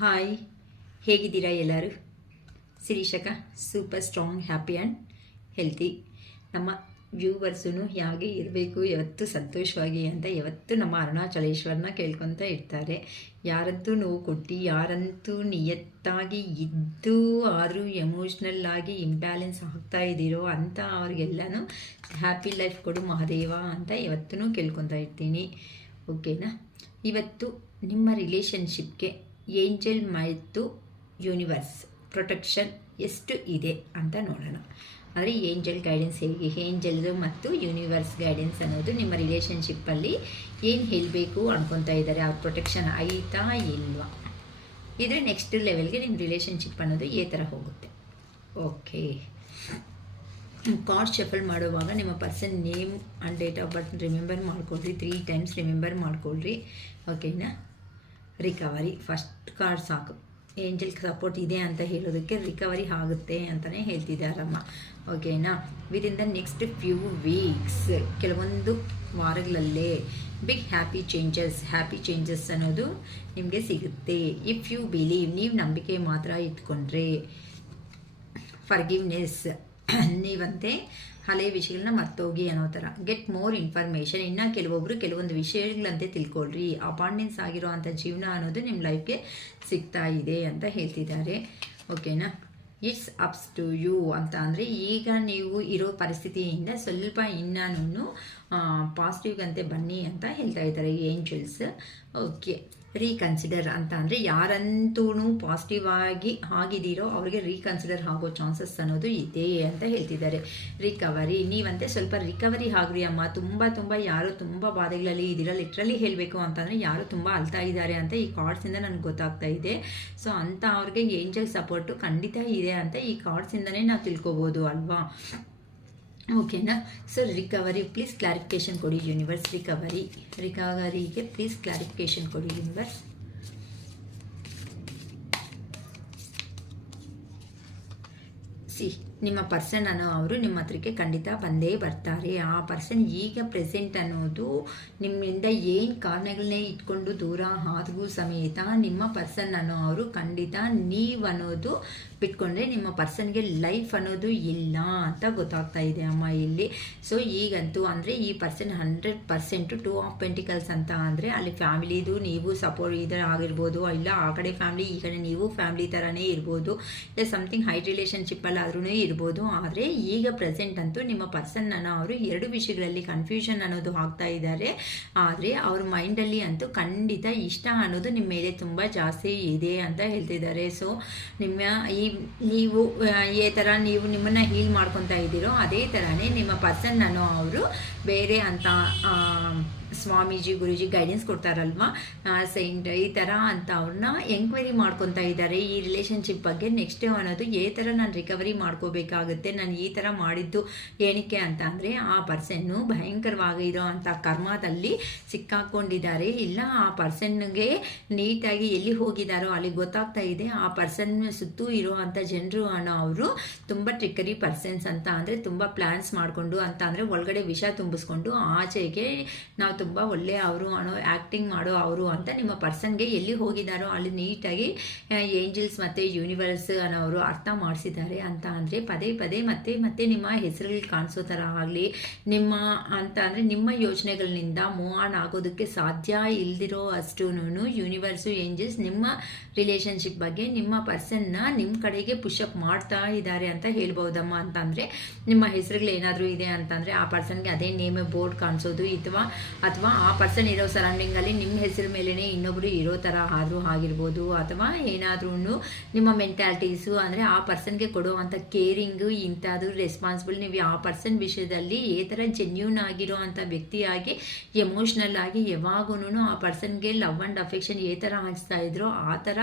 Hi, ಹೇಗಿದ್ದೀರಾ ಎಲ್ಲರೂ? ಶಿರೀಷಕ super strong, happy and healthy. ನಮ್ಮ ವ್ಯೂವರ್ಸೂ ಹಾಗೆ ಇರಬೇಕು, ಯಾವತ್ತೂ ಸಂತೋಷವಾಗಿ ಅಂತ ಯಾವತ್ತೂ ನಮ್ಮ ಅರುಣಾಚಲೇಶ್ವರನ ಕೇಳ್ಕೊತ ಇರ್ತಾರೆ. ಯಾರಂತೂ ನೋವು ಕೊಟ್ಟು, ಯಾರಂತೂ ನಿಯತ್ತಾಗಿ ಇದ್ದು ಆದರೂ ಎಮೋಷ್ನಲ್ ಆಗಿ ಇಂಬ್ಯಾಲೆನ್ಸ್ ಆಗ್ತಾ ಇದ್ದೀರೋ ಅಂತ ಅವ್ರಿಗೆಲ್ಲನೂ ಹ್ಯಾಪಿ ಲೈಫ್ ಕೊಡು ಮಹಾದೇವ ಅಂತ ಯಾವತ್ತೂ ಕೇಳ್ಕೊತಾ ಇರ್ತೀನಿ. ಓಕೆನಾ? ಇವತ್ತು ನಿಮ್ಮ ರಿಲೇಷನ್ಶಿಪ್ಗೆ ಏಂಜಲ್ ಮತ್ತು ಯೂನಿವರ್ಸ್ ಪ್ರೊಟೆಕ್ಷನ್ ಎಷ್ಟು ಇದೆ ಅಂತ ನೋಡೋಣ. ಅಂದರೆ ಏಂಜಲ್ ಗೈಡೆನ್ಸ್ ಹೇಗೆ, ಏಂಜಲ್ದು ಮತ್ತು ಯೂನಿವರ್ಸ್ ಗೈಡೆನ್ಸ್ ಅನ್ನೋದು ನಿಮ್ಮ ರಿಲೇಷನ್ಶಿಪ್ಪಲ್ಲಿ ಏನು ಹೇಳಬೇಕು ಅನ್ಕೊತಾ ಇದ್ದಾರೆ, ಆ ಪ್ರೊಟೆಕ್ಷನ್ ಆಯಿತಾ ಇಲ್ವಾ, ಇದ್ರೆ ನೆಕ್ಸ್ಟ್ ಲೆವೆಲ್ಗೆ ನಿಮ್ಮ ರಿಲೇಷನ್ಶಿಪ್ ಅನ್ನೋದು ಈ ಥರ ಹೋಗುತ್ತೆ. ಓಕೆ, ಕಾರ್ಡ್ ಶಫಲ್ ಮಾಡುವಾಗ ನಿಮ್ಮ person name and date of birth remember ಮಾಡ್ಕೊಳ್ರಿ, 3 times ರಿಮೆಂಬರ್ ಮಾಡ್ಕೊಳ್ರಿ. ಓಕೆನಾ? ರಿಕವರಿ ಫಸ್ಟ್ ಕಾರ್ಡ್ ಸಾಕು. ಏಂಜಲ್ ಸಪೋರ್ಟ್ ಇದೆ ಅಂತ ಹೇಳೋದಕ್ಕೆ ರಿಕವರಿ ಆಗುತ್ತೆ ಅಂತಲೇ ಹೇಳ್ತಿದ್ದಾರಮ್ಮ. ಓಕೆನಾ? Within the next few weeks, ಕೆಲವೊಂದು ವಾರಗಳಲ್ಲೇ ಬಿಗ್ ಹ್ಯಾಪಿ ಚೇಂಜಸ್ ಅನ್ನೋದು ನಿಮಗೆ ಸಿಗುತ್ತೆ. ಇಫ್ ಯು ಬಿಲೀವ್, ನೀವು ನಂಬಿಕೆ ಮಾತ್ರ ಇಟ್ಕೊಂಡ್ರೆ. ಫರ್ಗಿವ್ನೆಸ್, ನೀವಂತೆ ಹಳೆ ವಿಷಯಗಳನ್ನ ಮರ್ತೋಗಿ ಅನ್ನೋ ಥರ. ಗೆಟ್ ಮೋರ್ ಇನ್ಫಾರ್ಮೇಷನ್, ಇನ್ನು ಕೆಲವೊಂದು ವಿಷಯಗಳಂತೆ ತಿಳ್ಕೊಳ್ರಿ. ಅಬಾಂಡೆನ್ಸ್ ಆಗಿರೋ ಅಂಥ ಜೀವನ ಅನ್ನೋದು ನಿಮ್ಮ ಲೈಫ್ಗೆ ಸಿಗ್ತಾ ಇದೆ ಅಂತ ಹೇಳ್ತಿದ್ದಾರೆ. ಓಕೆನಾ? ಇಟ್ಸ್ ಅಪ್ಸ್ ಟು ಯು ಅಂತ ಅಂದರೆ ಈಗ ನೀವು ಇರೋ ಪರಿಸ್ಥಿತಿಯಿಂದ ಸ್ವಲ್ಪ ಇನ್ನೂ ಪಾಸಿಟಿವ್ಗಂತೆ ಬನ್ನಿ ಅಂತ ಹೇಳ್ತಾ ಇದ್ದಾರೆ ಏಂಜಲ್ಸ್. ಓಕೆ, ರೀಕನ್ಸಿಡರ್ ಅಂತ ಅಂದರೆ ಯಾರಂತೂ ಪಾಸಿಟಿವ್ ಆಗಿ ಆಗಿದ್ದೀರೋ ಅವ್ರಿಗೆ ರೀಕನ್ಸಿಡರ್ ಆಗೋ ಚಾನ್ಸಸ್ ಅನ್ನೋದು ಇದೆ ಅಂತ ಹೇಳ್ತಿದ್ದಾರೆ. ರಿಕವರಿ, ನೀವಂತೆ ಸ್ವಲ್ಪ ರಿಕವರಿ ಆಗ್ರಿ ಅಮ್ಮ. ತುಂಬ ಯಾರು ತುಂಬ ಬಾಧೆಗಳಲ್ಲಿ ಇದ್ದೀರಾ, ಲಿಟ್ರಲಿ ಹೇಳಬೇಕು ಅಂತಂದರೆ ಯಾರು ತುಂಬ ಅಳ್ತಾ ಇದ್ದಾರೆ ಅಂತ ಈ ಕಾರ್ಡ್ಸಿಂದ ನನಗೆ ಗೊತ್ತಾಗ್ತಾ ಇದೆ. ಸೊ ಅಂತ ಅವ್ರಿಗೆ ಏಂಜಲ್ ಸಪೋರ್ಟು ಖಂಡಿತ ಇದೆ ಅಂತ ಈ ಕಾರ್ಡ್ಸಿಂದನೇ ನಾವು ತಿಳ್ಕೊಬೋದು ಅಲ್ವಾ? ಓಕೆನಾ? ಸೊ ರಿಕವರಿ, ಪ್ಲೀಸ್ ಕ್ಲಾರಿಫಿಕೇಶನ್ ಕೊಡಿ ಯೂನಿವರ್ಸ್. ರಿಕವರಿಗೆ ಪ್ಲೀಸ್ ಕ್ಲಾರಿಫಿಕೇಶನ್ ಕೊಡಿ ಯೂನಿವರ್ಸ್. ನಿಮ್ಮ ಪರ್ಸನ್ ಅನ್ನೋ ಅವರು ನಿಮ್ಮ ಹತ್ರಕ್ಕೆ ಖಂಡಿತ ಬಂದೇ ಬರ್ತಾರೆ. ಆ ಪರ್ಸನ್ ಈಗ ಪ್ರೆಸೆಂಟ್ ಅನ್ನೋದು ನಿಮ್ಮಿಂದ ಏನು ಕಾರಣಗಳನ್ನೇ ಇಟ್ಕೊಂಡು ದೂರ ಆದ್ರೂ ಸಮೇತ ನಿಮ್ಮ ಪರ್ಸನ್ ಅನ್ನೋ ಅವರು ಖಂಡಿತ ನೀವು ಅನ್ನೋದು ಬಿಟ್ಕೊಂಡ್ರೆ ನಿಮ್ಮ ಪರ್ಸನ್ಗೆ ಲೈಫ್ ಅನ್ನೋದು ಇಲ್ಲ ಅಂತ ಗೊತ್ತಾಗ್ತಾ ಇದೆ ಅಮ್ಮ ಇಲ್ಲಿ. ಸೊ ಈಗಂತೂ ಅಂದರೆ ಈ ಪರ್ಸನ್ 100% 2 ಆಫ್ ಪೆಂಟಿಕಲ್ಸ್ ಅಂತ ಅಂದರೆ ಅಲ್ಲಿ ಫ್ಯಾಮಿಲಿದು ನೀವು ಸಪೋರ್ಟ್ ಇದರ ಆಗಿರ್ಬೋದು, ಇಲ್ಲ ಆ ಕಡೆ ಫ್ಯಾಮಿಲಿ ಈ ಕಡೆ ನೀವು ಫ್ಯಾಮಿಲಿ ಥರನೇ ಇರ್ಬೋದು, ಇಲ್ಲ ಸಮಥಿಂಗ್ ಹೈಟ್ ರಿಲೇಷನ್ಶಿಪ್ಪಲ್ಲಿ ಆದ್ರೂ ಇರ್ಬೋದು. ಆದರೆ ಈಗ ಪ್ರೆಸೆಂಟ್ ಅಂತೂ ನಿಮ್ಮ ಪರ್ಸನ್ ಅನ್ನೋ ಅವರು 2 ವಿಷಯಗಳಲ್ಲಿ ಕನ್ಫ್ಯೂಷನ್ ಅನ್ನೋದು ಆಗ್ತಾ ಇದ್ದಾರೆ. ಆದರೆ ಅವ್ರ ಮೈಂಡಲ್ಲಿ ಅಂತೂ ಖಂಡಿತ ಇಷ್ಟ ಅನ್ನೋದು ನಿಮ್ಮ ಮೇಲೆ ತುಂಬ ಜಾಸ್ತಿ ಇದೆ ಅಂತ ಹೇಳ್ತಿದ್ದಾರೆ. ಸೊ ನೀವು ಈ ಥರ ನೀವು ನಿಮ್ಮನ್ನು ಹೀಲ್ ಮಾಡ್ಕೊತಾ ಇದ್ದೀರೋ ಅದೇ ಥರನೇ ನಿಮ್ಮ ಪರ್ಸನ್ ಅನ್ನೋ ಅವರು ಬೇರೆ ಅಂತ ಸ್ವಾಮೀಜಿ ಗುರೂಜಿ ಗೈಡೆನ್ಸ್ ಕೊಡ್ತಾರಲ್ವ, ಸೈಂಟ್ ಈ ಥರ ಅಂತ ಅವ್ರನ್ನ ಎಂಕ್ವೈರಿ ಮಾಡ್ಕೊತಾ ಇದ್ದಾರೆ ಈ ರಿಲೇಷನ್ಶಿಪ್ ಬಗ್ಗೆ. ನೆಕ್ಸ್ಟ್ ಅನ್ನೋದು ಈ ಥರ ನಾನು ರಿಕವರಿ ಮಾಡ್ಕೋಬೇಕಾಗುತ್ತೆ, ನಾನು ಈ ಥರ ಮಾಡಿದ್ದು ಏನಕ್ಕೆ ಅಂತ ಅಂದರೆ ಆ ಪರ್ಸನ್ನು ಭಯಂಕರವಾಗಿರೋ ಅಂಥ ಕರ್ಮದಲ್ಲಿ ಸಿಕ್ಕಾಕೊಂಡಿದ್ದಾರೆ. ಇಲ್ಲ ಆ ಪರ್ಸನ್ಗೆ ನೀಟಾಗಿ ಎಲ್ಲಿ ಹೋಗಿದ್ದಾರೋ ಅಲ್ಲಿ ಗೊತ್ತಾಗ್ತಾ ಇದೆ. ಆ ಪರ್ಸನ್ ಸುತ್ತೂ ಇರೋ ಅಂಥ ಜನರು ಅನ್ನೋ ಅವರು ತುಂಬ ಟ್ರಿಕ್ಕರಿ ಪರ್ಸನ್ಸ್ ಅಂತ ಅಂದರೆ ತುಂಬ ಪ್ಲ್ಯಾನ್ಸ್ ಮಾಡಿಕೊಂಡು ಅಂತ ಅಂದರೆ ಒಳಗಡೆ ವಿಷ ತುಂಬಿಸ್ಕೊಂಡು ಆಚೆಗೆ ನಾವು ತುಂಬ ಒಳ್ಳೆ ಅವರು ಅನ್ನೋ ಆ್ಯಕ್ಟಿಂಗ್ ಮಾಡೋ ಅವರು ಅಂತ ನಿಮ್ಮ ಪರ್ಸನ್ಗೆ ಎಲ್ಲಿ ಹೋಗಿದ್ದಾರೋ ಅಲ್ಲಿ ನೀಟಾಗಿ ಏಂಜಲ್ಸ್ ಮತ್ತು ಯೂನಿವರ್ಸ್ ಅನ್ನೋರು ಅರ್ಥ ಮಾಡಿಸಿದ್ದಾರೆ ಅಂತ ಅಂದರೆ ಪದೇ ಮತ್ತೆ ನಿಮ್ಮ ಹೆಸರುಗಳು ಕಾಣಿಸೋ ಥರ ಆಗಲಿ, ನಿಮ್ಮ ಅಂತ ಅಂದರೆ ನಿಮ್ಮ ಯೋಚನೆಗಳಿಂದ ಮೂವ್ ಆನ್ ಆಗೋದಕ್ಕೆ ಸಾಧ್ಯ ಇಲ್ದಿರೋ ಅಷ್ಟೂ ಯೂನಿವರ್ಸು ಏಂಜಲ್ಸ್ ನಿಮ್ಮ ರಿಲೇಷನ್ಶಿಪ್ ಬಗ್ಗೆ ನಿಮ್ಮ ಪರ್ಸನ್ನ ನಿಮ್ಮ ಕಡೆಗೆ ಪುಷಪ್ ಮಾಡ್ತಾ ಇದ್ದಾರೆ ಅಂತ ಹೇಳ್ಬೋದಮ್ಮ. ಅಂತಂದರೆ ನಿಮ್ಮ ಹೆಸರುಗಳು ಏನಾದರೂ ಇದೆ ಅಂತಂದರೆ ಆ ಪರ್ಸನ್ಗೆ ಅದೇ ನೇಮ್ ಬೋರ್ಡ್ ಕಾಣಿಸೋದು, ಅಥವಾ ಆ ಪರ್ಸನ್ ಇರೋ ಸರೌಂಡಿಂಗಲ್ಲಿ ನಿಮ್ಮ ಹೆಸರು ಮೇಲೇ ಇನ್ನೊಬ್ಬರು ಇರೋ ಥರ ಆದರೂ ಆಗಿರ್ಬೋದು, ಅಥವಾ ಏನಾದ್ರೂ ನಿಮ್ಮ ಮೆಂಟ್ಯಾಲಿಟೀಸು ಅಂದರೆ ಆ ಪರ್ಸನ್ಗೆ ಕೊಡುವಂಥ ಕೇರಿಂಗು ಇಂಥದ್ದು ರೆಸ್ಪಾನ್ಸಿಬಲ್ ನೀವು ಆ ಪರ್ಸನ್ ವಿಷಯದಲ್ಲಿ ಈ ಥರ ಜೆನ್ಯೂನ್ ಆಗಿರೋ ಅಂಥ ವ್ಯಕ್ತಿಯಾಗಿ ಎಮೋಷ್ನಲ್ ಆಗಿ ಯಾವಾಗೂ ಆ ಪರ್ಸನ್ಗೆ ಲವ್ ಆ್ಯಂಡ್ ಅಫೆಕ್ಷನ್ ಈ ಥರ ಹಂಚ್ತಾ ಇದ್ರು ಆ ಥರ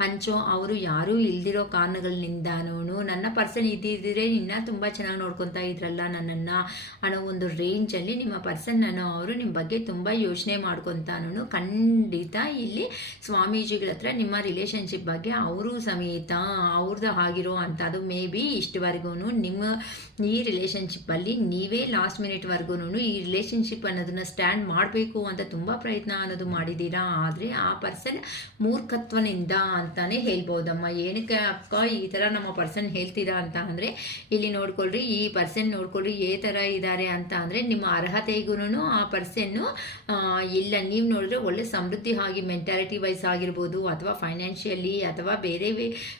ಹಂಚೋ ಅವರು ಯಾರೂ ಇಲ್ದಿರೋ ಕಾರಣಗಳಿಂದನೂ ನನ್ನ ಪರ್ಸನ್ ಇದ್ದಿದ್ರೆ ಇನ್ನೂ ತುಂಬ ಚೆನ್ನಾಗಿ ನೋಡ್ಕೊತಾ ಇದ್ರಲ್ಲ ನನ್ನನ್ನು ಅನ್ನೋ ಒಂದು ರೇಂಜಲ್ಲಿ ನಿಮ್ಮ ಪರ್ಸನ್ ಅನ್ನೋ ಅವರು ನಿಮ್ಮ ಬಗ್ಗೆ ಬಗ್ಗೆ ತುಂಬ ಯೋಚನೆ ಮಾಡ್ಕೊತಾನು ಖಂಡಿತ ಇಲ್ಲಿ ಸ್ವಾಮೀಜಿಗಳ ಹತ್ರ ನಿಮ್ಮ ರಿಲೇಷನ್ಶಿಪ್ ಬಗ್ಗೆ ಅವರು ಸಮೇತ ಅವ್ರದ್ದು ಆಗಿರೋ ಅಂಥದ್ದು ಮೇ ಬಿ ಇಷ್ಟವರೆಗೂ ನಿಮ್ಮ ಈ ರಿಲೇಷನ್ಶಿಪ್ಪಲ್ಲಿ ನೀವೇ ಲಾಸ್ಟ್ ಮಿನಿಟ್ವರೆಗೂ ಈ ರಿಲೇಷನ್ಶಿಪ್ ಅನ್ನೋದನ್ನ ಸ್ಟ್ಯಾಂಡ್ ಮಾಡಬೇಕು ಅಂತ ತುಂಬ ಪ್ರಯತ್ನ ಅನ್ನೋದು ಮಾಡಿದ್ದೀರಾ. ಆದರೆ ಆ ಪರ್ಸನ್ ಮೂರ್ಖತ್ವನಿಂದ ಅಂತಾನೆ ಹೇಳ್ಬೋದಮ್ಮ. ಏನಕ್ಕೆ ಅಕ್ಕ ಈ ಥರ ನಮ್ಮ ಪರ್ಸನ್ ಹೇಳ್ತೀರಾ ಅಂತ ಅಂದರೆ ಇಲ್ಲಿ ನೋಡ್ಕೊಳ್ರಿ, ಈ ಪರ್ಸನ್ ನೋಡ್ಕೊಳ್ರಿ ಏ ಥರ ಇದ್ದಾರೆ ಅಂತ ಅಂದರೆ ನಿಮ್ಮ ಅರ್ಹತೆಗೂ ಆ ಪರ್ಸನ್ನು ಇಲ್ಲ. ನೀವು ನೋಡಿದ್ರೆ ಒಳ್ಳೆ ಸಮೃದ್ಧಿ ಆಗಿ ಮೆಂಟಾಲಿಟಿ ವೈಸ್ ಆಗಿರ್ಬೋದು ಅಥವಾ ಫೈನಾನ್ಷಿಯಲಿ ಅಥವಾ ಬೇರೆ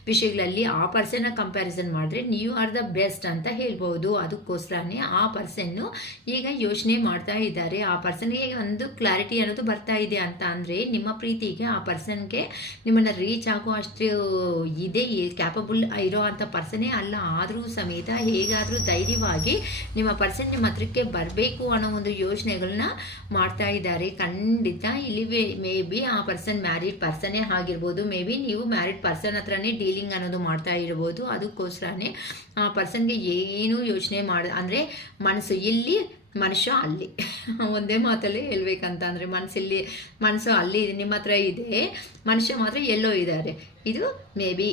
ವಿಷಯಗಳಲ್ಲಿ ಆ ಪರ್ಸನ್ನ ಕಂಪ್ಯಾರಿಸನ್ ಮಾಡಿದ್ರೆ ನೀವು ಆರ್ ದ ಬೆಸ್ಟ್ ಅಂತ ಹೇಳ್ಬೋದು. ಅದಕ್ಕೋಸ್ಕರನೇ ಆ ಪರ್ಸನ್ನು ಈಗ ಯೋಚನೆ ಮಾಡ್ತಾ ಇದ್ದಾರೆ. ಆ ಪರ್ಸನ್ಗೆ ಒಂದು ಕ್ಲಾರಿಟಿ ಅನ್ನೋದು ಬರ್ತಾ ಇದೆ ಅಂತ ಅಂದರೆ ನಿಮ್ಮ ಪ್ರೀತಿಗೆ ಆ ಪರ್ಸನ್ಗೆ ನಿಮ್ಮನ್ನು ರೀಚ್ ಆಗೋ ಅಷ್ಟು ಇದೆ ಕ್ಯಾಪಬಲ್ ಇರೋ ಅಂಥ ಪರ್ಸನೇ ಅಲ್ಲ. ಆದರೂ ಸಮೇತ ಹೇಗಾದರೂ ಧೈರ್ಯವಾಗಿ ನಿಮ್ಮ ಪರ್ಸನ್ ನಿಮ್ಮ ಹತ್ರಕ್ಕೆ ಬರಬೇಕು ಅನ್ನೋ ಒಂದು ಯೋಚನೆಗಳನ್ನ ಮಾಡ್ತಾ ಇದ್ದಾರೆ. ಖಂಡಿತ ಇಲ್ಲಿ ಮೇ ಬಿ ಆ ಪರ್ಸನ್ ಮ್ಯಾರಿಡ್ ಪರ್ಸನ್ನೇ ಆಗಿರ್ಬೋದು, ಮೇ ಬಿ ನೀವು ಮ್ಯಾರಿಡ್ ಪರ್ಸನ್ ಹತ್ರನೇ ಡೀಲಿಂಗ್ ಅನ್ನೋದು ಮಾಡ್ತಾ ಇರ್ಬೋದು. ಅದಕ್ಕೋಸ್ಕರನೇ ಆ ಪರ್ಸನ್ಗೆ ಏನು ಯೋಚನೆ ಅಂದರೆ ಮನಸ್ಸು ಇಲ್ಲಿ ಮನುಷ್ಯ ಅಲ್ಲಿ ಒಂದೇ ಮಾತಲ್ಲಿ ಹೇಳ್ಬೇಕಂತ ಅಂದರೆ ಮನಸ್ಸು ಅಲ್ಲಿ ನಿಮ್ಮ ಹತ್ರ ಇದೆ, ಮನುಷ್ಯ ಮಾತ್ರ ಎಲ್ಲೋ ಇದ್ದಾರೆ. ಇದು ಮೇ ಬಿ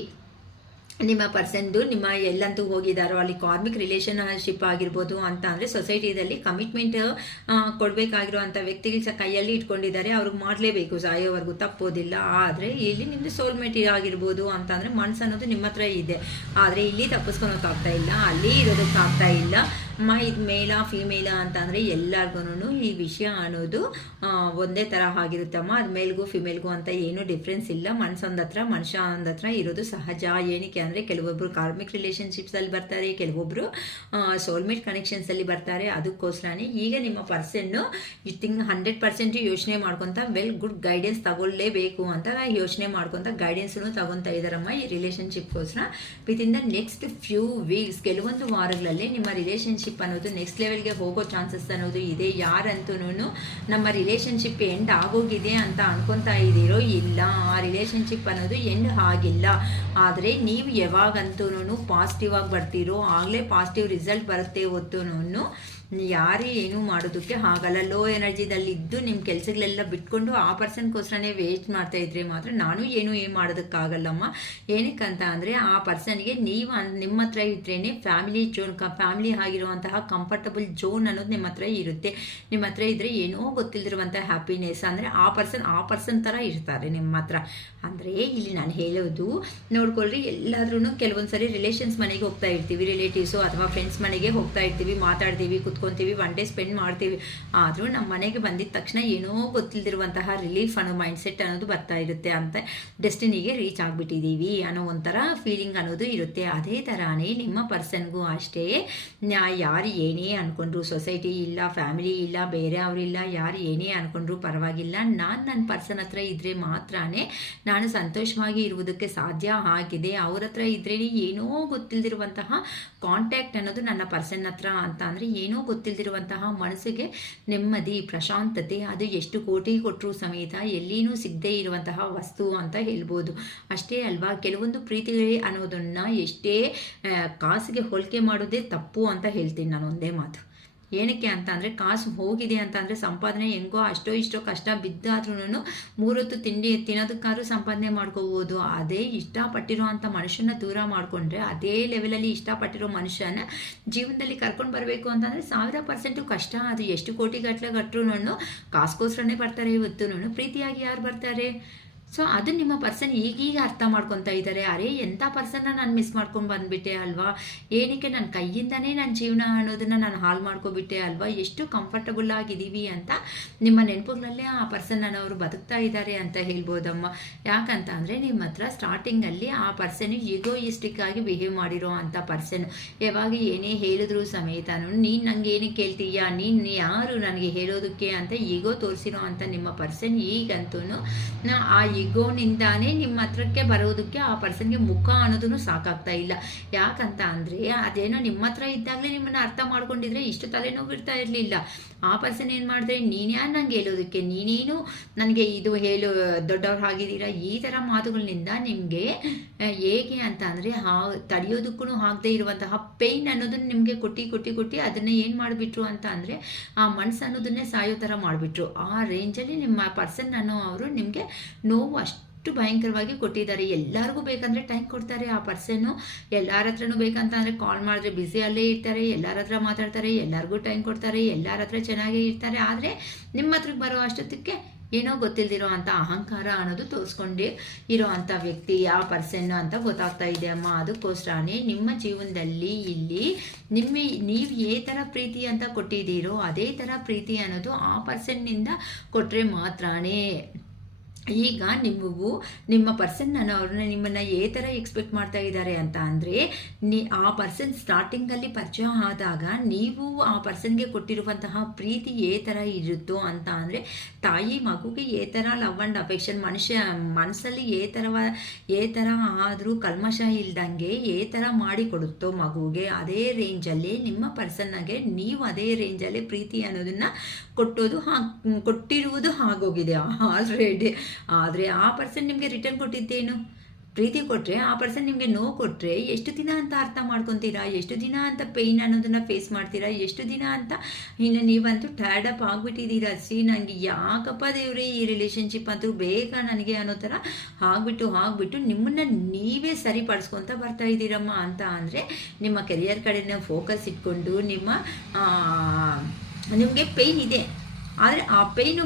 ನಿಮ್ಮ ಪರ್ಸನ್ದು ನಿಮ್ಮ ಎಲ್ಲಂತೂ ಹೋಗಿದ್ದಾರೋ ಅಲ್ಲಿ ಕಾರ್ಮಿಕ್ ರಿಲೇಷನ್ಶಿಪ್ ಆಗಿರ್ಬೋದು ಅಂತ ಅಂದರೆ ಸೊಸೈಟಿದಲ್ಲಿ ಕಮಿಟ್ಮೆಂಟ್ ಕೊಡಬೇಕಾಗಿರೋ ಅಂಥ ವ್ಯಕ್ತಿಗಳ ಕೈಯಲ್ಲಿ ಇಟ್ಕೊಂಡಿದ್ದಾರೆ. ಅವ್ರಿಗೆ ಮಾಡಲೇಬೇಕು, ಸಾಯೋವರೆಗೂ ತಪ್ಪೋದಿಲ್ಲ. ಆದರೆ ಇಲ್ಲಿ ನಿಮ್ಮದು ಸೋಲ್ಮೇಟ್ ಆಗಿರ್ಬೋದು ಅಂತ ಅಂದರೆ ಮನಸ್ಸು ಅನ್ನೋದು ನಿಮ್ಮ ಹತ್ರ ಇದೆ. ಆದರೆ ಇಲ್ಲಿ ತಪ್ಪಿಸ್ಕೊಳೋಕ್ಕಾಗ್ತಾ ಇಲ್ಲ, ಅಲ್ಲಿ ಇರೋದಕ್ಕಾಗ್ತಾ ಇಲ್ಲ. ಇದು ಮೇಲಾ ಫಿಮೇಲಾ ಅಂತ ಅಂದರೆ ಎಲ್ಲರಿಗೂ ಈ ವಿಷಯ ಅನ್ನೋದು ಒಂದೇ ಥರ ಆಗಿರುತ್ತಮ್ಮ. ಅದು ಮೇಲ್ಗೂ ಫಿಮೇಲ್ಗೂ ಅಂತ ಏನೂ ಡಿಫ್ರೆನ್ಸ್ ಇಲ್ಲ. ಮನಸ್ಸೊಂದು ಹತ್ರ ಮನುಷ್ಯ ಒಂದ್ ಹತ್ರ ಇರೋದು ಸಹಜ. ಏನಕ್ಕೆ ಅಂದರೆ ಕೆಲವೊಬ್ಬರು ಕಾರ್ಮಿಕ್ ರಿಲೇಷನ್ಶಿಪ್ಸಲ್ಲಿ ಬರ್ತಾರೆ, ಕೆಲವೊಬ್ಬರು ಸೋಲ್ಮೇಟ್ ಕನೆಕ್ಷನ್ಸಲ್ಲಿ ಬರ್ತಾರೆ. ಅದಕ್ಕೋಸ್ಕರನೇ ಈಗ ನಿಮ್ಮ ಪರ್ಸನ್ನು 100% ಯೋಚನೆ ಮಾಡ್ಕೊತ ಗುಡ್ ಗೈಡೆನ್ಸ್ ತಗೊಳ್ಳೇಬೇಕು ಅಂತ ಯೋಚನೆ ಮಾಡ್ಕೊತ ಗೈಡೆನ್ಸನ್ನು ತಗೊತಾ ಇದ್ದಾರಮ್ಮ ಈ ರಿಲೇಷನ್ಶಿಪ್ಗೋಸ್ಕರ. Within the next few weeks ಕೆಲವೊಂದು ವಾರಗಳಲ್ಲೇ ನಿಮ್ಮ ರಿಲೇಷನ್ಶಿಪ್ ಅನ್ನೋದು ನೆಕ್ಸ್ಟ್ ಲೆವೆಲ್ಗೆ ಹೋಗೋ ಚಾನ್ಸಸ್ ಅನ್ನೋದು ಇದೆ. ಯಾರಂತೂ ನಮ್ಮ ರಿಲೇಷನ್ಶಿಪ್ ಎಂಡ್ ಆಗೋಗಿದೆ ಅಂತ ಅನ್ಕೊತಾ ಇದ್ದೀರೋ ಇಲ್ಲ, ಆ ರಿಲೇಷನ್ಶಿಪ್ ಅನ್ನೋದು ಎಂಡ್ ಆಗಿಲ್ಲ. ಆದರೆ ನೀವು ಯಾವಾಗಂತೂ ಪಾಸಿಟಿವ್ ಆಗಿ ಬರ್ತೀರೋ ಆಗಲೇ ಪಾಸಿಟಿವ್ ರಿಸಲ್ಟ್ ಬರುತ್ತೆ ಹೊತ್ತು ಯಾರೇ ಏನೂ ಮಾಡೋದಕ್ಕೆ ಆಗಲ್ಲ. ಲೋ ಎನರ್ಜಿದಲ್ಲಿ ಇದ್ದು ನಿಮ್ಮ ಕೆಲಸಗಳೆಲ್ಲ ಬಿಟ್ಕೊಂಡು ಆ ಪರ್ಸನ್ಗೋಸ್ಕರನೇ ವೇಸ್ಟ್ ಮಾಡ್ತಾ ಇದ್ರೆ ಮಾತ್ರ ನಾನು ಏನು ಮಾಡೋದಕ್ಕಾಗಲ್ಲಮ್ಮ. ಏನಕ್ಕಂತ ಅಂದರೆ ಆ ಪರ್ಸನ್ಗೆ ನೀವು ನಿಮ್ಮ ಹತ್ರ ಇದ್ರೇ ಫ್ಯಾಮಿಲಿ ಆಗಿರುವಂತಹ ಕಂಫರ್ಟಬಲ್ ಝೋನ್ ಅನ್ನೋದು ನಿಮ್ಮ ಹತ್ರ ಇರುತ್ತೆ. ನಿಮ್ಮ ಹತ್ರ ಇದ್ದರೆ ಏನೋ ಗೊತ್ತಿಲ್ದಿರುವಂಥ ಹ್ಯಾಪಿನೆಸ್ ಅಂದರೆ ಆ ಪರ್ಸನ್ ಥರ ಇರ್ತಾರೆ ನಿಮ್ಮ ಹತ್ರ. ಅಂದರೆ ಇಲ್ಲಿ ನಾನು ಹೇಳೋದು ನೋಡ್ಕೊಳ್ರಿ, ಎಲ್ಲಾದ್ರೂ ಕೆಲವೊಂದು ಸರಿ ರಿಲೇಷನ್ಸ್ ಮನೆಗೆ ಹೋಗ್ತಾ ಇರ್ತೀವಿ, ರಿಲೇಟಿವ್ಸು ಅಥವಾ ಫ್ರೆಂಡ್ಸ್ ಮನೆಗೆ ಹೋಗ್ತಾ ಇರ್ತೀವಿ, ಮಾತಾಡ್ತೀವಿ, ಕುತ್ಕೊತೀವಿ, ಒನ್ ಡೇ ಸ್ಪೆಂಡ್ ಮಾಡ್ತೀವಿ. ಆದರೂ ನಮ್ಮ ಮನೆಗೆ ಬಂದಿದ ತಕ್ಷಣ ಏನೋ ಗೊತ್ತಿಲ್ದಿರುವಂತಹ ರಿಲೀಫ್ ಅನ್ನೋ ಮೈಂಡ್ಸೆಟ್ ಅನ್ನೋದು ಬರ್ತಾ ಇರುತ್ತೆ. ಅಂತ ಡೆಸ್ಟಿನಿಗೆ ರೀಚ್ ಆಗಿಬಿಟ್ಟಿದ್ದೀವಿ ಅನ್ನೋ ಒಂಥರ ಫೀಲಿಂಗ್ ಅನ್ನೋದು ಇರುತ್ತೆ. ಅದೇ ಥರನೇ ನಿಮ್ಮ ಪರ್ಸನ್ಗೂ ಅಷ್ಟೇ. ಯಾರು ಏನೇ ಅಂದ್ಕೊಂಡ್ರು, ಸೊಸೈಟಿ ಇಲ್ಲ, ಫ್ಯಾಮಿಲಿ ಇಲ್ಲ, ಬೇರೆ ಅವರಿಲ್ಲ, ಯಾರು ಏನೇ ಅಂದ್ಕೊಂಡ್ರು ಪರವಾಗಿಲ್ಲ, ನನ್ನ ಪರ್ಸನ್ ಹತ್ರ ಇದ್ದರೆ ಮಾತ್ರನೇ ನಾನು ಸಂತೋಷವಾಗಿ ಇರುವುದಕ್ಕೆ ಸಾಧ್ಯ ಆಗಿದೆ. ಅವ್ರ ಹತ್ರ ಇದ್ರೇ ಏನೋ ಗೊತ್ತಿಲ್ದಿರುವಂತಹ ಕಾಂಟ್ಯಾಕ್ಟ್ ಅನ್ನೋದು ನನ್ನ ಪರ್ಸನ್ ಹತ್ರ ಅಂತ ಅಂದರೆ ಏನೋ ಗೊತ್ತಿಲ್ದಿರುವಂತಹ ಮನಸ್ಸಿಗೆ ನೆಮ್ಮದಿ, ಪ್ರಶಾಂತತೆ, ಅದು ಎಷ್ಟು ಕೋಟಿ ಕೊಟ್ಟರೂ ಸಮೇತ ಎಲ್ಲಿನೂ ಸಿಗದೇ ಇರುವಂತಹ ವಸ್ತು ಅಂತ ಹೇಳ್ಬೋದು. ಅಷ್ಟೇ ಅಲ್ವಾ, ಕೆಲವೊಂದು ಪ್ರೀತಿಗಳೇ ಅನ್ನೋದನ್ನು ಎಷ್ಟೇ ಕಾಸಿಗೆ ಹೋಲಿಕೆ ಮಾಡೋದೇ ತಪ್ಪು ಅಂತ ಹೇಳ್ತೀನಿ ನಾನು ಒಂದೇ ಮಾತು. ಏನಕ್ಕೆ ಅಂತ ಅಂದರೆ ಕಾಸು ಹೋಗಿದೆ ಅಂತ ಅಂದರೆ ಸಂಪಾದನೆ ಹೆಂಗೋ ಅಷ್ಟೋ ಇಷ್ಟೋ ಕಷ್ಟ ಬಿದ್ದಾದ್ರೂ 3 ಹೊತ್ತು ತಿಂಡಿ ತಿನ್ನೋದಕ್ಕಾದ್ರೂ ಸಂಪಾದನೆ ಮಾಡ್ಕೋಬೋದು. ಅದೇ ಇಷ್ಟಪಟ್ಟಿರೋ ಅಂಥ ಮನುಷ್ಯನ ದೂರ ಮಾಡಿಕೊಂಡ್ರೆ ಅದೇ ಲೆವೆಲಲ್ಲಿ ಇಷ್ಟಪಟ್ಟಿರೋ ಮನುಷ್ಯನ ಜೀವನದಲ್ಲಿ ಕರ್ಕೊಂಡು ಬರಬೇಕು ಅಂತಂದರೆ 1000% ಕಷ್ಟ. ಅದು ಎಷ್ಟು ಕೋಟಿಗಟ್ಟಲೆ ಗಟ್ಟರು ಕಾಸ್ಗೋಸ್ಕರನೇ ಬರ್ತಾರೆ. ಇವತ್ತು ಪ್ರೀತಿಯಾಗಿ ಯಾರು ಬರ್ತಾರೆ? ಸೊ ಅದು ನಿಮ್ಮ ಪರ್ಸನ್ ಈಗೀಗ ಅರ್ಥ ಮಾಡ್ಕೊತಾ ಇದ್ದಾರೆ. ಅರೆ ಎಂಥ ಪರ್ಸನ್ನ ನಾನು ಮಿಸ್ ಮಾಡ್ಕೊಂಡು ಬಂದುಬಿಟ್ಟೆ ಅಲ್ವಾ, ಏನಕ್ಕೆ ನನ್ನ ಕೈಯಿಂದನೇ ನನ್ನ ಜೀವನ ಅನ್ನೋದನ್ನು ನಾನು ಹಾಳು ಮಾಡ್ಕೊಬಿಟ್ಟೆ ಅಲ್ವಾ, ಎಷ್ಟು ಕಂಫರ್ಟಬಲ್ ಆಗಿದ್ದೀವಿ ಅಂತ ನಿಮ್ಮ ನೆನಪುಗಳಲ್ಲೇ ಆ ಪರ್ಸನ್ ಅವರು ಬದುಕ್ತಾ ಇದ್ದಾರೆ ಅಂತ ಹೇಳ್ಬೋದಮ್ಮ. ಯಾಕಂತ ಅಂದರೆ ನಿಮ್ಮ ಹತ್ರ ಸ್ಟಾರ್ಟಿಂಗಲ್ಲಿ ಆ ಪರ್ಸನ್ ಈಗೋಯಿಸ್ಟಿಕ್ ಆಗಿ ಬಿಹೇವ್ ಮಾಡಿರೋ ಅಂಥ ಪರ್ಸನ್. ಯಾವಾಗ ಏನೇ ಹೇಳಿದ್ರು ಸಮೇತ ನೀನು ನನಗೆ ಏನಕ್ಕೆ ಕೇಳ್ತೀಯಾ, ನೀನು ಯಾರು ನನಗೆ ಹೇಳೋದಕ್ಕೆ ಅಂತ ಈಗೋ ತೋರಿಸಿರೋ ಅಂಥ ನಿಮ್ಮ ಪರ್ಸನ್ ಈಗಂತೂ ಆ ಈಗೋನಿಂದಾನೇ ನಿಮ್ಮ ಹತ್ರಕ್ಕೆ ಬರೋದಕ್ಕೆ ಆ ಪರ್ಸನ್ಗೆ ಮುಖ ಅನ್ನೋದನ್ನು ಸಾಕಾಗ್ತಾ ಇಲ್ಲ. ಯಾಕಂತ ಅಂದರೆ ಅದೇನೋ ನಿಮ್ಮ ಹತ್ರ ಇದ್ದಾಗಲೇ ನಿಮ್ಮನ್ನು ಅರ್ಥ ಮಾಡ್ಕೊಂಡಿದ್ರೆ ಇಷ್ಟು ತಲೆನೋವು ಇರ್ತಾ ಇರಲಿಲ್ಲ. ಆ ಪರ್ಸನ್ ಏನು ಮಾಡಿದ್ರೆ ನೀನ್ಯಾರು ನಂಗೆ ಹೇಳೋದಕ್ಕೆ, ನೀನೇನು ನನಗೆ ಇದು ಹೇಳು ದೊಡ್ಡವ್ರು ಆಗಿದ್ದೀರಾ, ಈ ಥರ ಮಾತುಗಳಿಂದ ನಿಮಗೆ ಹೇಗೆ ಅಂತ ಅಂದರೆ ತಡೆಯೋದಕ್ಕೂ ಆಗದೆ ಇರುವಂತಹ ಪೇಯ್ನ್ ಅನ್ನೋದನ್ನ ನಿಮಗೆ ಕೊಟ್ಟು ಅದನ್ನು ಏನು ಮಾಡಿಬಿಟ್ರು ಅಂತ ಅಂದರೆ ಆ ಮನಸ್ಸು ಅನ್ನೋದನ್ನೇ ಸಾಯೋ ಥರ ಮಾಡಿಬಿಟ್ರು. ಆ ರೇಂಜಲ್ಲಿ ನಿಮ್ಮ ಪರ್ಸನ್ ಅನ್ನೋ ಅವರು ನಿಮಗೆ ನೋವು ಅಷ್ಟು ಭಯಂಕರವಾಗಿ ಕೊಟ್ಟಿದ್ದಾರೆ. ಎಲ್ಲರಿಗೂ ಬೇಕಂದರೆ ಟೈಮ್ ಕೊಡ್ತಾರೆ ಆ ಪರ್ಸನ್ನು. ಎಲ್ಲರ ಹತ್ರನೂ ಬೇಕಂತ ಅಂದರೆ ಕಾಲ್ ಮಾಡಿದ್ರೆ ಬ್ಯುಸಿ ಅಲ್ಲೇ ಇರ್ತಾರೆ, ಎಲ್ಲರ ಹತ್ರ ಮಾತಾಡ್ತಾರೆ, ಎಲ್ಲರಿಗೂ ಟೈಮ್ ಕೊಡ್ತಾರೆ, ಎಲ್ಲರ ಹತ್ರ ಚೆನ್ನಾಗೇ ಇರ್ತಾರೆ. ಆದರೆ ನಿಮ್ಮ ಹತ್ರಕ್ಕೆ ಬರೋ ಅಷ್ಟೊತ್ತಿಗೆ ಏನೋ ಗೊತ್ತಿಲ್ದಿರೋ ಅಂಥ ಅಹಂಕಾರ ಅನ್ನೋದು ತೋರಿಸ್ಕೊಂಡು ಇರೋ ಅಂಥ ವ್ಯಕ್ತಿ ಆ ಪರ್ಸನ್ನು ಅಂತ ಗೊತ್ತಾಗ್ತಾ ಇದೆ ಅಮ್ಮ. ಅದಕ್ಕೋಸ್ಕರನೇ ನಿಮ್ಮ ಜೀವನದಲ್ಲಿ ಇಲ್ಲಿ ನೀವು ಏ ಥರ ಪ್ರೀತಿ ಅಂತ ಕೊಟ್ಟಿದ್ದೀರೋ ಅದೇ ಥರ ಪ್ರೀತಿ ಅನ್ನೋದು ಆ ಪರ್ಸನ್ನಿಂದ ಕೊಟ್ಟರೆ ಮಾತ್ರನೇ. ಈಗ ನಿಮ್ಮ ಪರ್ಸನ್ ಅವ್ರನ್ನ ನಿಮ್ಮನ್ನು ಏ ಥರ ಎಕ್ಸ್ಪೆಕ್ಟ್ ಮಾಡ್ತಾ ಇದ್ದಾರೆ ಅಂತ ಅಂದರೆ ಆ ಪರ್ಸನ್ ಸ್ಟಾರ್ಟಿಂಗಲ್ಲಿ ಪರಿಚಯ ಆದಾಗ ನೀವು ಆ ಪರ್ಸನ್ಗೆ ಕೊಟ್ಟಿರುವಂತಹ ಪ್ರೀತಿ ಏ ಥರ ಇರುತ್ತೋ ಅಂತ ಅಂದರೆ ತಾಯಿ ಮಗುಗೆ ಏ ಥರ ಲವ್ ಆ್ಯಂಡ್ ಅಫೆಕ್ಷನ್ ಮನಸ್ಸಲ್ಲಿ ಏ ಥರ ಆದರೂ ಕಲ್ಮಶ ಇಲ್ದಂಗೆ ಏ ಥರ ಮಾಡಿ ಕೊಡುತ್ತೋ ಮಗುಗೆ, ಅದೇ ರೇಂಜಲ್ಲಿ ನಿಮ್ಮ ಪರ್ಸನ್ಗೆ ನೀವು ಅದೇ ರೇಂಜಲ್ಲಿ ಪ್ರೀತಿ ಅನ್ನೋದನ್ನು ಕೊಟ್ಟಿರುವುದು ಆಗೋಗಿದೆ ಆಲ್ರೆಡಿ. ಆದರೆ ಆ ಪರ್ಸನ್ ನಿಮಗೆ ರಿಟರ್ನ್ ಕೊಟ್ಟಿದ್ದೇನು? ಪ್ರೀತಿ ಕೊಟ್ಟರೆ ಆ ಪರ್ಸನ್ ನಿಮಗೆ ನೋವು ಕೊಟ್ಟರೆ ಎಷ್ಟು ದಿನ ಅಂತ ಅರ್ಥ ಮಾಡ್ಕೊತೀರಾ? ಎಷ್ಟು ದಿನ ಅಂತ ಪೇಯ್ನ್ ಅನ್ನೋದನ್ನು ಫೇಸ್ ಮಾಡ್ತೀರಾ? ಎಷ್ಟು ದಿನ ಅಂತ ಇನ್ನು ನೀವಂತೂ ಟೈರ್ಡ್ ಅಪ್ ಆಗಿಬಿಟ್ಟಿದ್ದೀರಾ. ನನಗೆ ಯಾಕಪ್ಪ ದೇವ್ರೆ ಈ ರಿಲೇಷನ್ಶಿಪ್ ಅಂತೂ ಬೇಕಾ ನನಗೆ ಅನ್ನೋ ಥರ ಆಗ್ಬಿಟ್ಟು ನಿಮ್ಮನ್ನು ನೀವೇ ಸರಿಪಡಿಸ್ಕೊತ ಬರ್ತಾ ಇದ್ದೀರಮ್ಮ ಅಂತ ಅಂದರೆ ನಿಮ್ಮ ಕೆರಿಯರ್ ಕಡೆನೇ ಫೋಕಸ್ ಇಟ್ಕೊಂಡು ನಿಮಗೆ ಪೇಯ್ನ್ ಇದೆ, ಆದರೆ ಆ ಪೇಯ್ನು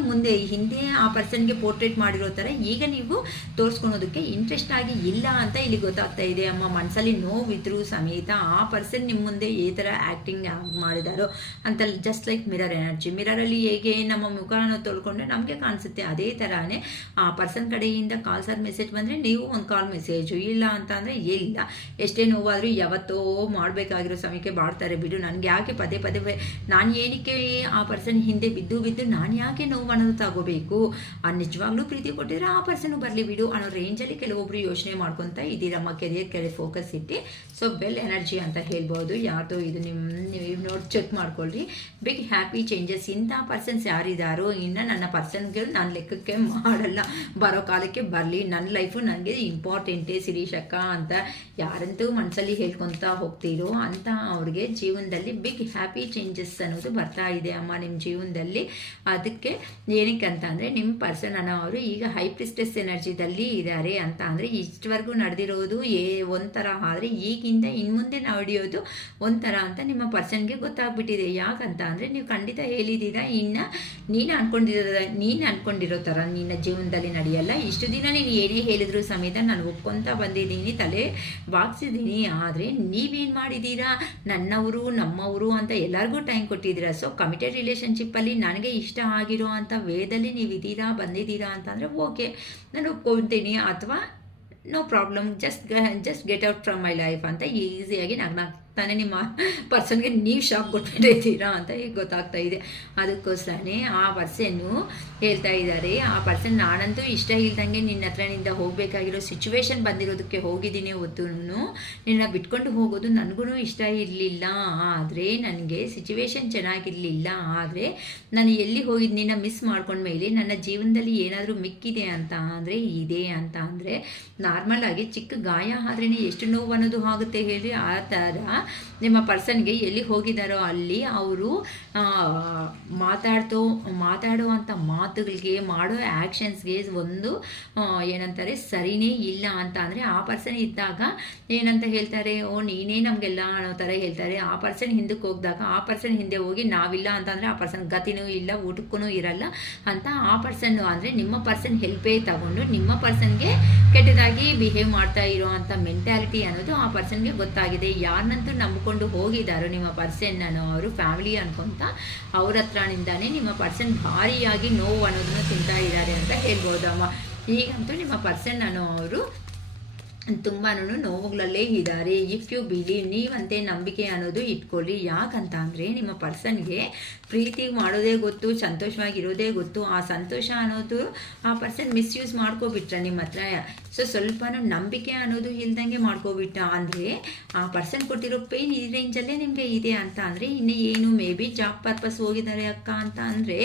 ಹಿಂದೆ ಆ ಪರ್ಸನ್ಗೆ ಪೋರ್ಟ್ರೇಟ್ ಮಾಡಿರೋ ಥರ ಈಗ ನೀವು ತೋರಿಸ್ಕೊಳೋದಕ್ಕೆ ಇಂಟ್ರೆಸ್ಟ್ ಆಗಿ ಇಲ್ಲ ಅಂತ ಇಲ್ಲಿ ಗೊತ್ತಾಗ್ತಾ ಇದೆ ಅಮ್ಮ. ಮನಸ್ಸಲ್ಲಿ ನೋವಿದ್ರೂ ಸಮೇತ ಆ ಪರ್ಸನ್ ನಿಮ್ಮ ಮುಂದೆ ಈ ಥರ ಆ್ಯಕ್ಟಿಂಗ್ ಮಾಡಿದಾರೋ ಅಂತ ಜಸ್ಟ್ ಲೈಕ್ ಮಿರರ್ ಎನರ್ಜಿ. ಮಿರರಲ್ಲಿ ಹೇಗೆ ನಮ್ಮ ಮುಖನ ತೊಳ್ಕೊಂಡ್ರೆ ನಮಗೆ ಕಾಣಿಸುತ್ತೆ, ಅದೇ ಥರನೇ ಆ ಪರ್ಸನ್ ಕಡೆಯಿಂದ ಕಾಲ್ಸ್ ಆರ್ ಮೆಸೇಜ್ ಬಂದರೆ ನೀವು ಒಂದು ಕಾಲ್ ಮೆಸೇಜು, ಇಲ್ಲ ಅಂತ ಅಂದರೆ ಇಲ್ಲ. ಎಷ್ಟೇ ನೋವಾದರೂ ಯಾವತ್ತೋ ಮಾಡಬೇಕಾಗಿರೋ ಸಮಯಕ್ಕೆ ಬಾಡ್ತಾರೆ ಬಿಡು, ನನಗೆ ಯಾಕೆ ಪದೇ ನಾನು ಏನಕ್ಕೆ ಆ ಪರ್ಸನ್ ಹಿಂದೆ ಬಿದ್ದು ನಾನು ಯಾಕೆ ನೋವು ಅನ್ನೋದು ತಗೋಬೇಕು, ನಿಜವಾಗ್ಲೂ ಪ್ರೀತಿ ಕೊಟ್ಟಿದ್ರೆ ಆ ಪರ್ಸನ್ ಬರಲಿ ಬಿಡು ಅನ್ನೋ ರೇಂಜಲ್ಲಿ ಕೆಲವೊಬ್ರು ಯೋಚನೆ ಮಾಡ್ಕೊತಾ ಇದ್ದೀರಮ್ಮ. ಕೆರಿಯರ್ ಕಡೆ ಫೋಕಸ್ ಇಟ್ಟು ವೆಲ್ ಎನರ್ಜಿ ಅಂತ ಹೇಳ್ಬೋದು. ಯಾರ್ದೋ ಇದು ನೀವು ನೋಡಿ ಚೆಕ್ ಮಾಡ್ಕೊಳ್ರಿ. Big happy changes. ಇಂಥ ಪರ್ಸನ್ಸ್ ಯಾರಿದ್ದಾರೋ ಇನ್ನು ನನ್ನ ಪರ್ಸನ್ಗೆ ನಾನು ಲೆಕ್ಕಕ್ಕೆ ಮಾಡಲ್ಲ, ಬರೋ ಕಾಲಕ್ಕೆ ಬರಲಿ, ನನ್ನ ಲೈಫು ನನಗೆ ಇಂಪಾರ್ಟೆಂಟೇ ಶಿರೀಷಕ್ಕ ಅಂತ ಯಾರಂತೂ ಮನಸ್ಸಲ್ಲಿ ಹೇಳ್ಕೊತಾ ಹೋಗ್ತೀರೋ ಅಂತ ಅವ್ರಿಗೆ ಜೀವನದಲ್ಲಿ ಬಿಗ್ ಹ್ಯಾಪಿ ಚೇಂಜಸ್ ಅನ್ನೋದು ಬರ್ತಾ ಇದೆ ಅಮ್ಮ ನಿಮ್ಮ ಜೀವನದಲ್ಲಿ. ಅದಕ್ಕೆ ಏನಕ್ಕೆ ಅಂತ ಅಂದರೆ ನಿಮ್ಮ ಪರ್ಸನ್ ಅನ್ನೋರು ಈಗ ಹೈ ಪ್ರಿಸ್ಟೆಸ್ ಎನರ್ಜಿದಲ್ಲಿ ಇದ್ದಾರೆ ಅಂತ ಅಂದರೆ ಇಷ್ಟವರೆಗೂ ನಡೆದಿರೋದು ಒಂಥರ, ಆದರೆ ಈಗಿಂದ ಇನ್ಮುಂದೆ ನಡೆಯೋದು ಒಂಥರ ಅಂತ ನಿಮ್ಮ ಪರ್ಸನ್ಗೆ ಗೊತ್ತಾಗ್ಬಿಟ್ಟಿದೆ. ಯಾಕಂತ ಅಂದರೆ ನೀವು ಖಂಡಿತ ಹೇಳಿದ್ದೀರಾ, ಇನ್ನು ನೀನು ಅನ್ಕೊಂಡಿರೋ ಥರ ನಿನ್ನ ಜೀವನದಲ್ಲಿ ನಡೆಯಲ್ಲ. ಇಷ್ಟು ದಿನ ನೀನು ಏನೇ ಹೇಳಿದ್ರು ಸಮೇತ ನಾನು ಒಪ್ಕೊತಾ ಬಂದಿದ್ದೀನಿ, ತಲೆ ಬಾಗ್ಸಿದ್ದೀನಿ. ಆದರೆ ನೀವೇನು ಮಾಡಿದ್ದೀರಾ, ನನ್ನವರು ನಮ್ಮವರು ಅಂತ ಎಲ್ಲರಿಗೂ ಟೈಮ್ ಕೊಟ್ಟಿದ್ದೀರಾ. ಸೊ ಕಮಿಟೆಡ್ ರಿಲೇಷನ್ಶಿಪ್ಪಲ್ಲಿ ನನಗೆ ಇಷ್ಟ ಆಗಿರೋ ಅಂಥ ವೇದಲ್ಲಿ ನೀವು ಬಂದಿದ್ದೀರಾ ಅಂತಂದರೆ ಓಕೆ, ನಾನು ಒಪ್ಕೊತೀನಿ, ಅಥವಾ no problem, just get out from my life ಅಂತ ಈಸಿಯಾಗಿ ತಾನೇ ನಿಮ್ಮ ಪರ್ಸನ್ಗೆ ನೀವು ಶಾಕ್ ಕೊಟ್ಬಿಟ್ಟಿದ್ದೀರಾ ಅಂತ ಈಗ ಗೊತ್ತಾಗ್ತಾ ಇದೆ. ಅದಕ್ಕೋಸ್ಕರನೇ ಆ ಪರ್ಸನ್ನು ಹೇಳ್ತಾ ಇದ್ದಾರೆ, ಆ ಪರ್ಸನ್ ನಾನಂತೂ ಇಷ್ಟ ಇಲ್ದಂಗೆ ನಿನ್ನ ಹತ್ರನಿಂದ ಹೋಗಬೇಕಾಗಿರೋ ಸಿಚುವೇಶನ್ ಬಂದಿರೋದಕ್ಕೆ ಹೋಗಿದ್ದೀನಿ, ಹೊತ್ತು ನಿನ್ನ ಬಿಟ್ಕೊಂಡು ಹೋಗೋದು ನನಗೂ ಇಷ್ಟ ಇರಲಿಲ್ಲ. ಆದರೆ ನನಗೆ ಸಿಚುವೇಶನ್ ಚೆನ್ನಾಗಿರಲಿಲ್ಲ. ಆದರೆ ನಾನು ಎಲ್ಲಿ ಹೋಗಿದ್ದು ನಿನ್ನ ಮಿಸ್ ಮಾಡ್ಕೊಂಡ್ಮೇಲೆ ನನ್ನ ಜೀವನದಲ್ಲಿ ಏನಾದರೂ ಮಿಕ್ಕಿದೆ ಅಂತ ಅಂದರೆ ಇದೆ ಅಂತ ಅಂದರೆ ನಾರ್ಮಲ್ ಆಗಿ ಚಿಕ್ಕ ಗಾಯ ಆದ್ರೇ ಎಷ್ಟು ನೋವು ಅನ್ನೋದು ಆಗುತ್ತೆ ಹೇಳಿ. ಆ ಥರ ನಿಮ್ಮ ಪರ್ಸನ್ಗೆ ಎಲ್ಲಿ ಹೋಗಿದ್ದಾರೋ ಅಲ್ಲಿ ಅವರು ಮಾತಾಡುವಂಥ ಮಾತುಗಳಿಗೆ, ಮಾಡೋ ಆ್ಯಕ್ಷನ್ಸ್ಗೆ ಒಂದು ಏನಂತಾರೆ ಸರಿನೇ ಇಲ್ಲ ಅಂತ ಅಂದರೆ ಆ ಪರ್ಸನ್ ಇದ್ದಾಗ ಏನಂತ ಹೇಳ್ತಾರೆ, ನೀನೇ ನಮಗೆಲ್ಲ ಅನ್ನೋ ಥರ ಹೇಳ್ತಾರೆ. ಆ ಪರ್ಸನ್ ಹಿಂದಕ್ಕೆ ಹೋಗಿದಾಗ ಆ ಪರ್ಸನ್ ಹಿಂದೆ ಹೋಗಿ ನಾವಿಲ್ಲ ಅಂತಂದರೆ ಆ ಪರ್ಸನ್ ಗತಿನೂ ಇಲ್ಲ, ಊಟಕ್ಕೂ ಇರಲ್ಲ ಅಂತ ಆ ಪರ್ಸನ್ನು ಅಂದರೆ ನಿಮ್ಮ ಪರ್ಸನ್ ಹೆಲ್ಪೇ ತಗೊಂಡು ನಿಮ್ಮ ಪರ್ಸನ್ಗೆ ಕೆಟ್ಟದಾಗಿ ಬಿಹೇವ್ ಮಾಡ್ತಾ ಇರೋ ಅಂಥ ಮೆಂಟ್ಯಾಲಿಟಿ ಅನ್ನೋದು ಆ ಪರ್ಸನ್ಗೆ ಗೊತ್ತಾಗಿದೆ. ಯಾರನ್ನಂತೂ ನಂಬಿಕೊಂಡು ಹೋಗಿದ್ದಾರೋ ನಿಮ್ಮ ಪರ್ಸನ್ ಅವರು ಫ್ಯಾಮಿಲಿ ಅನ್ಕೊಂತ ಅವ್ರ ಹತ್ರನಿಂದಾನೇ ನಿಮ್ಮ ಪರ್ಸನ್ ಭಾರಿಯಾಗಿ ನೋವು ಅನ್ನೋದನ್ನು ತಿಂತಾ ಇದ್ದಾರೆ ಅಂತ ಹೇಳ್ಬೋದಮ್ಮ. ಈಗಂತೂ ನಿಮ್ಮ ಪರ್ಸನ್ ಅವರು ತುಂಬಾ ನೋವುಗಳಲ್ಲೇ ಇದ್ದಾರೆ. ಇಫ್ ಯು ಬಿಲೀವ್, ನೀವಂತೆ ನಂಬಿಕೆ ಅನ್ನೋದು ಇಟ್ಕೊಳ್ಳಿ. ಯಾಕಂತ ಅಂದರೆ ನಿಮ್ಮ ಪರ್ಸನ್ಗೆ ಪ್ರೀತಿ ಮಾಡೋದೇ ಗೊತ್ತು, ಸಂತೋಷವಾಗಿರೋದೇ ಗೊತ್ತು. ಆ ಸಂತೋಷ ಅನ್ನೋದು ಆ ಪರ್ಸನ್ ಮಿಸ್ಯೂಸ್ ಮಾಡ್ಕೊಬಿಟ್ರೆ ನಿಮ್ಮ ಹತ್ರ. ಸೊ ಸ್ವಲ್ಪನೂ ನಂಬಿಕೆ ಅನ್ನೋದು ಇಲ್ದಂಗೆ ಮಾಡ್ಕೋಬಿಟ್ಟ ಅಂದರೆ ಆ ಪರ್ಸನ್ ಕೊಟ್ಟಿರೋ ಪೇನ್ ಈ ರೇಂಜಲ್ಲೇ ನಿಮಗೆ ಇದೆ ಅಂತ ಅಂದರೆ ಇನ್ನು ಏನು ಮೇ ಬಿ ಜಾಬ್ ಪರ್ಪಸ್ ಹೋಗಿದ್ದಾರೆ ಅಕ್ಕ ಅಂತ ಅಂದರೆ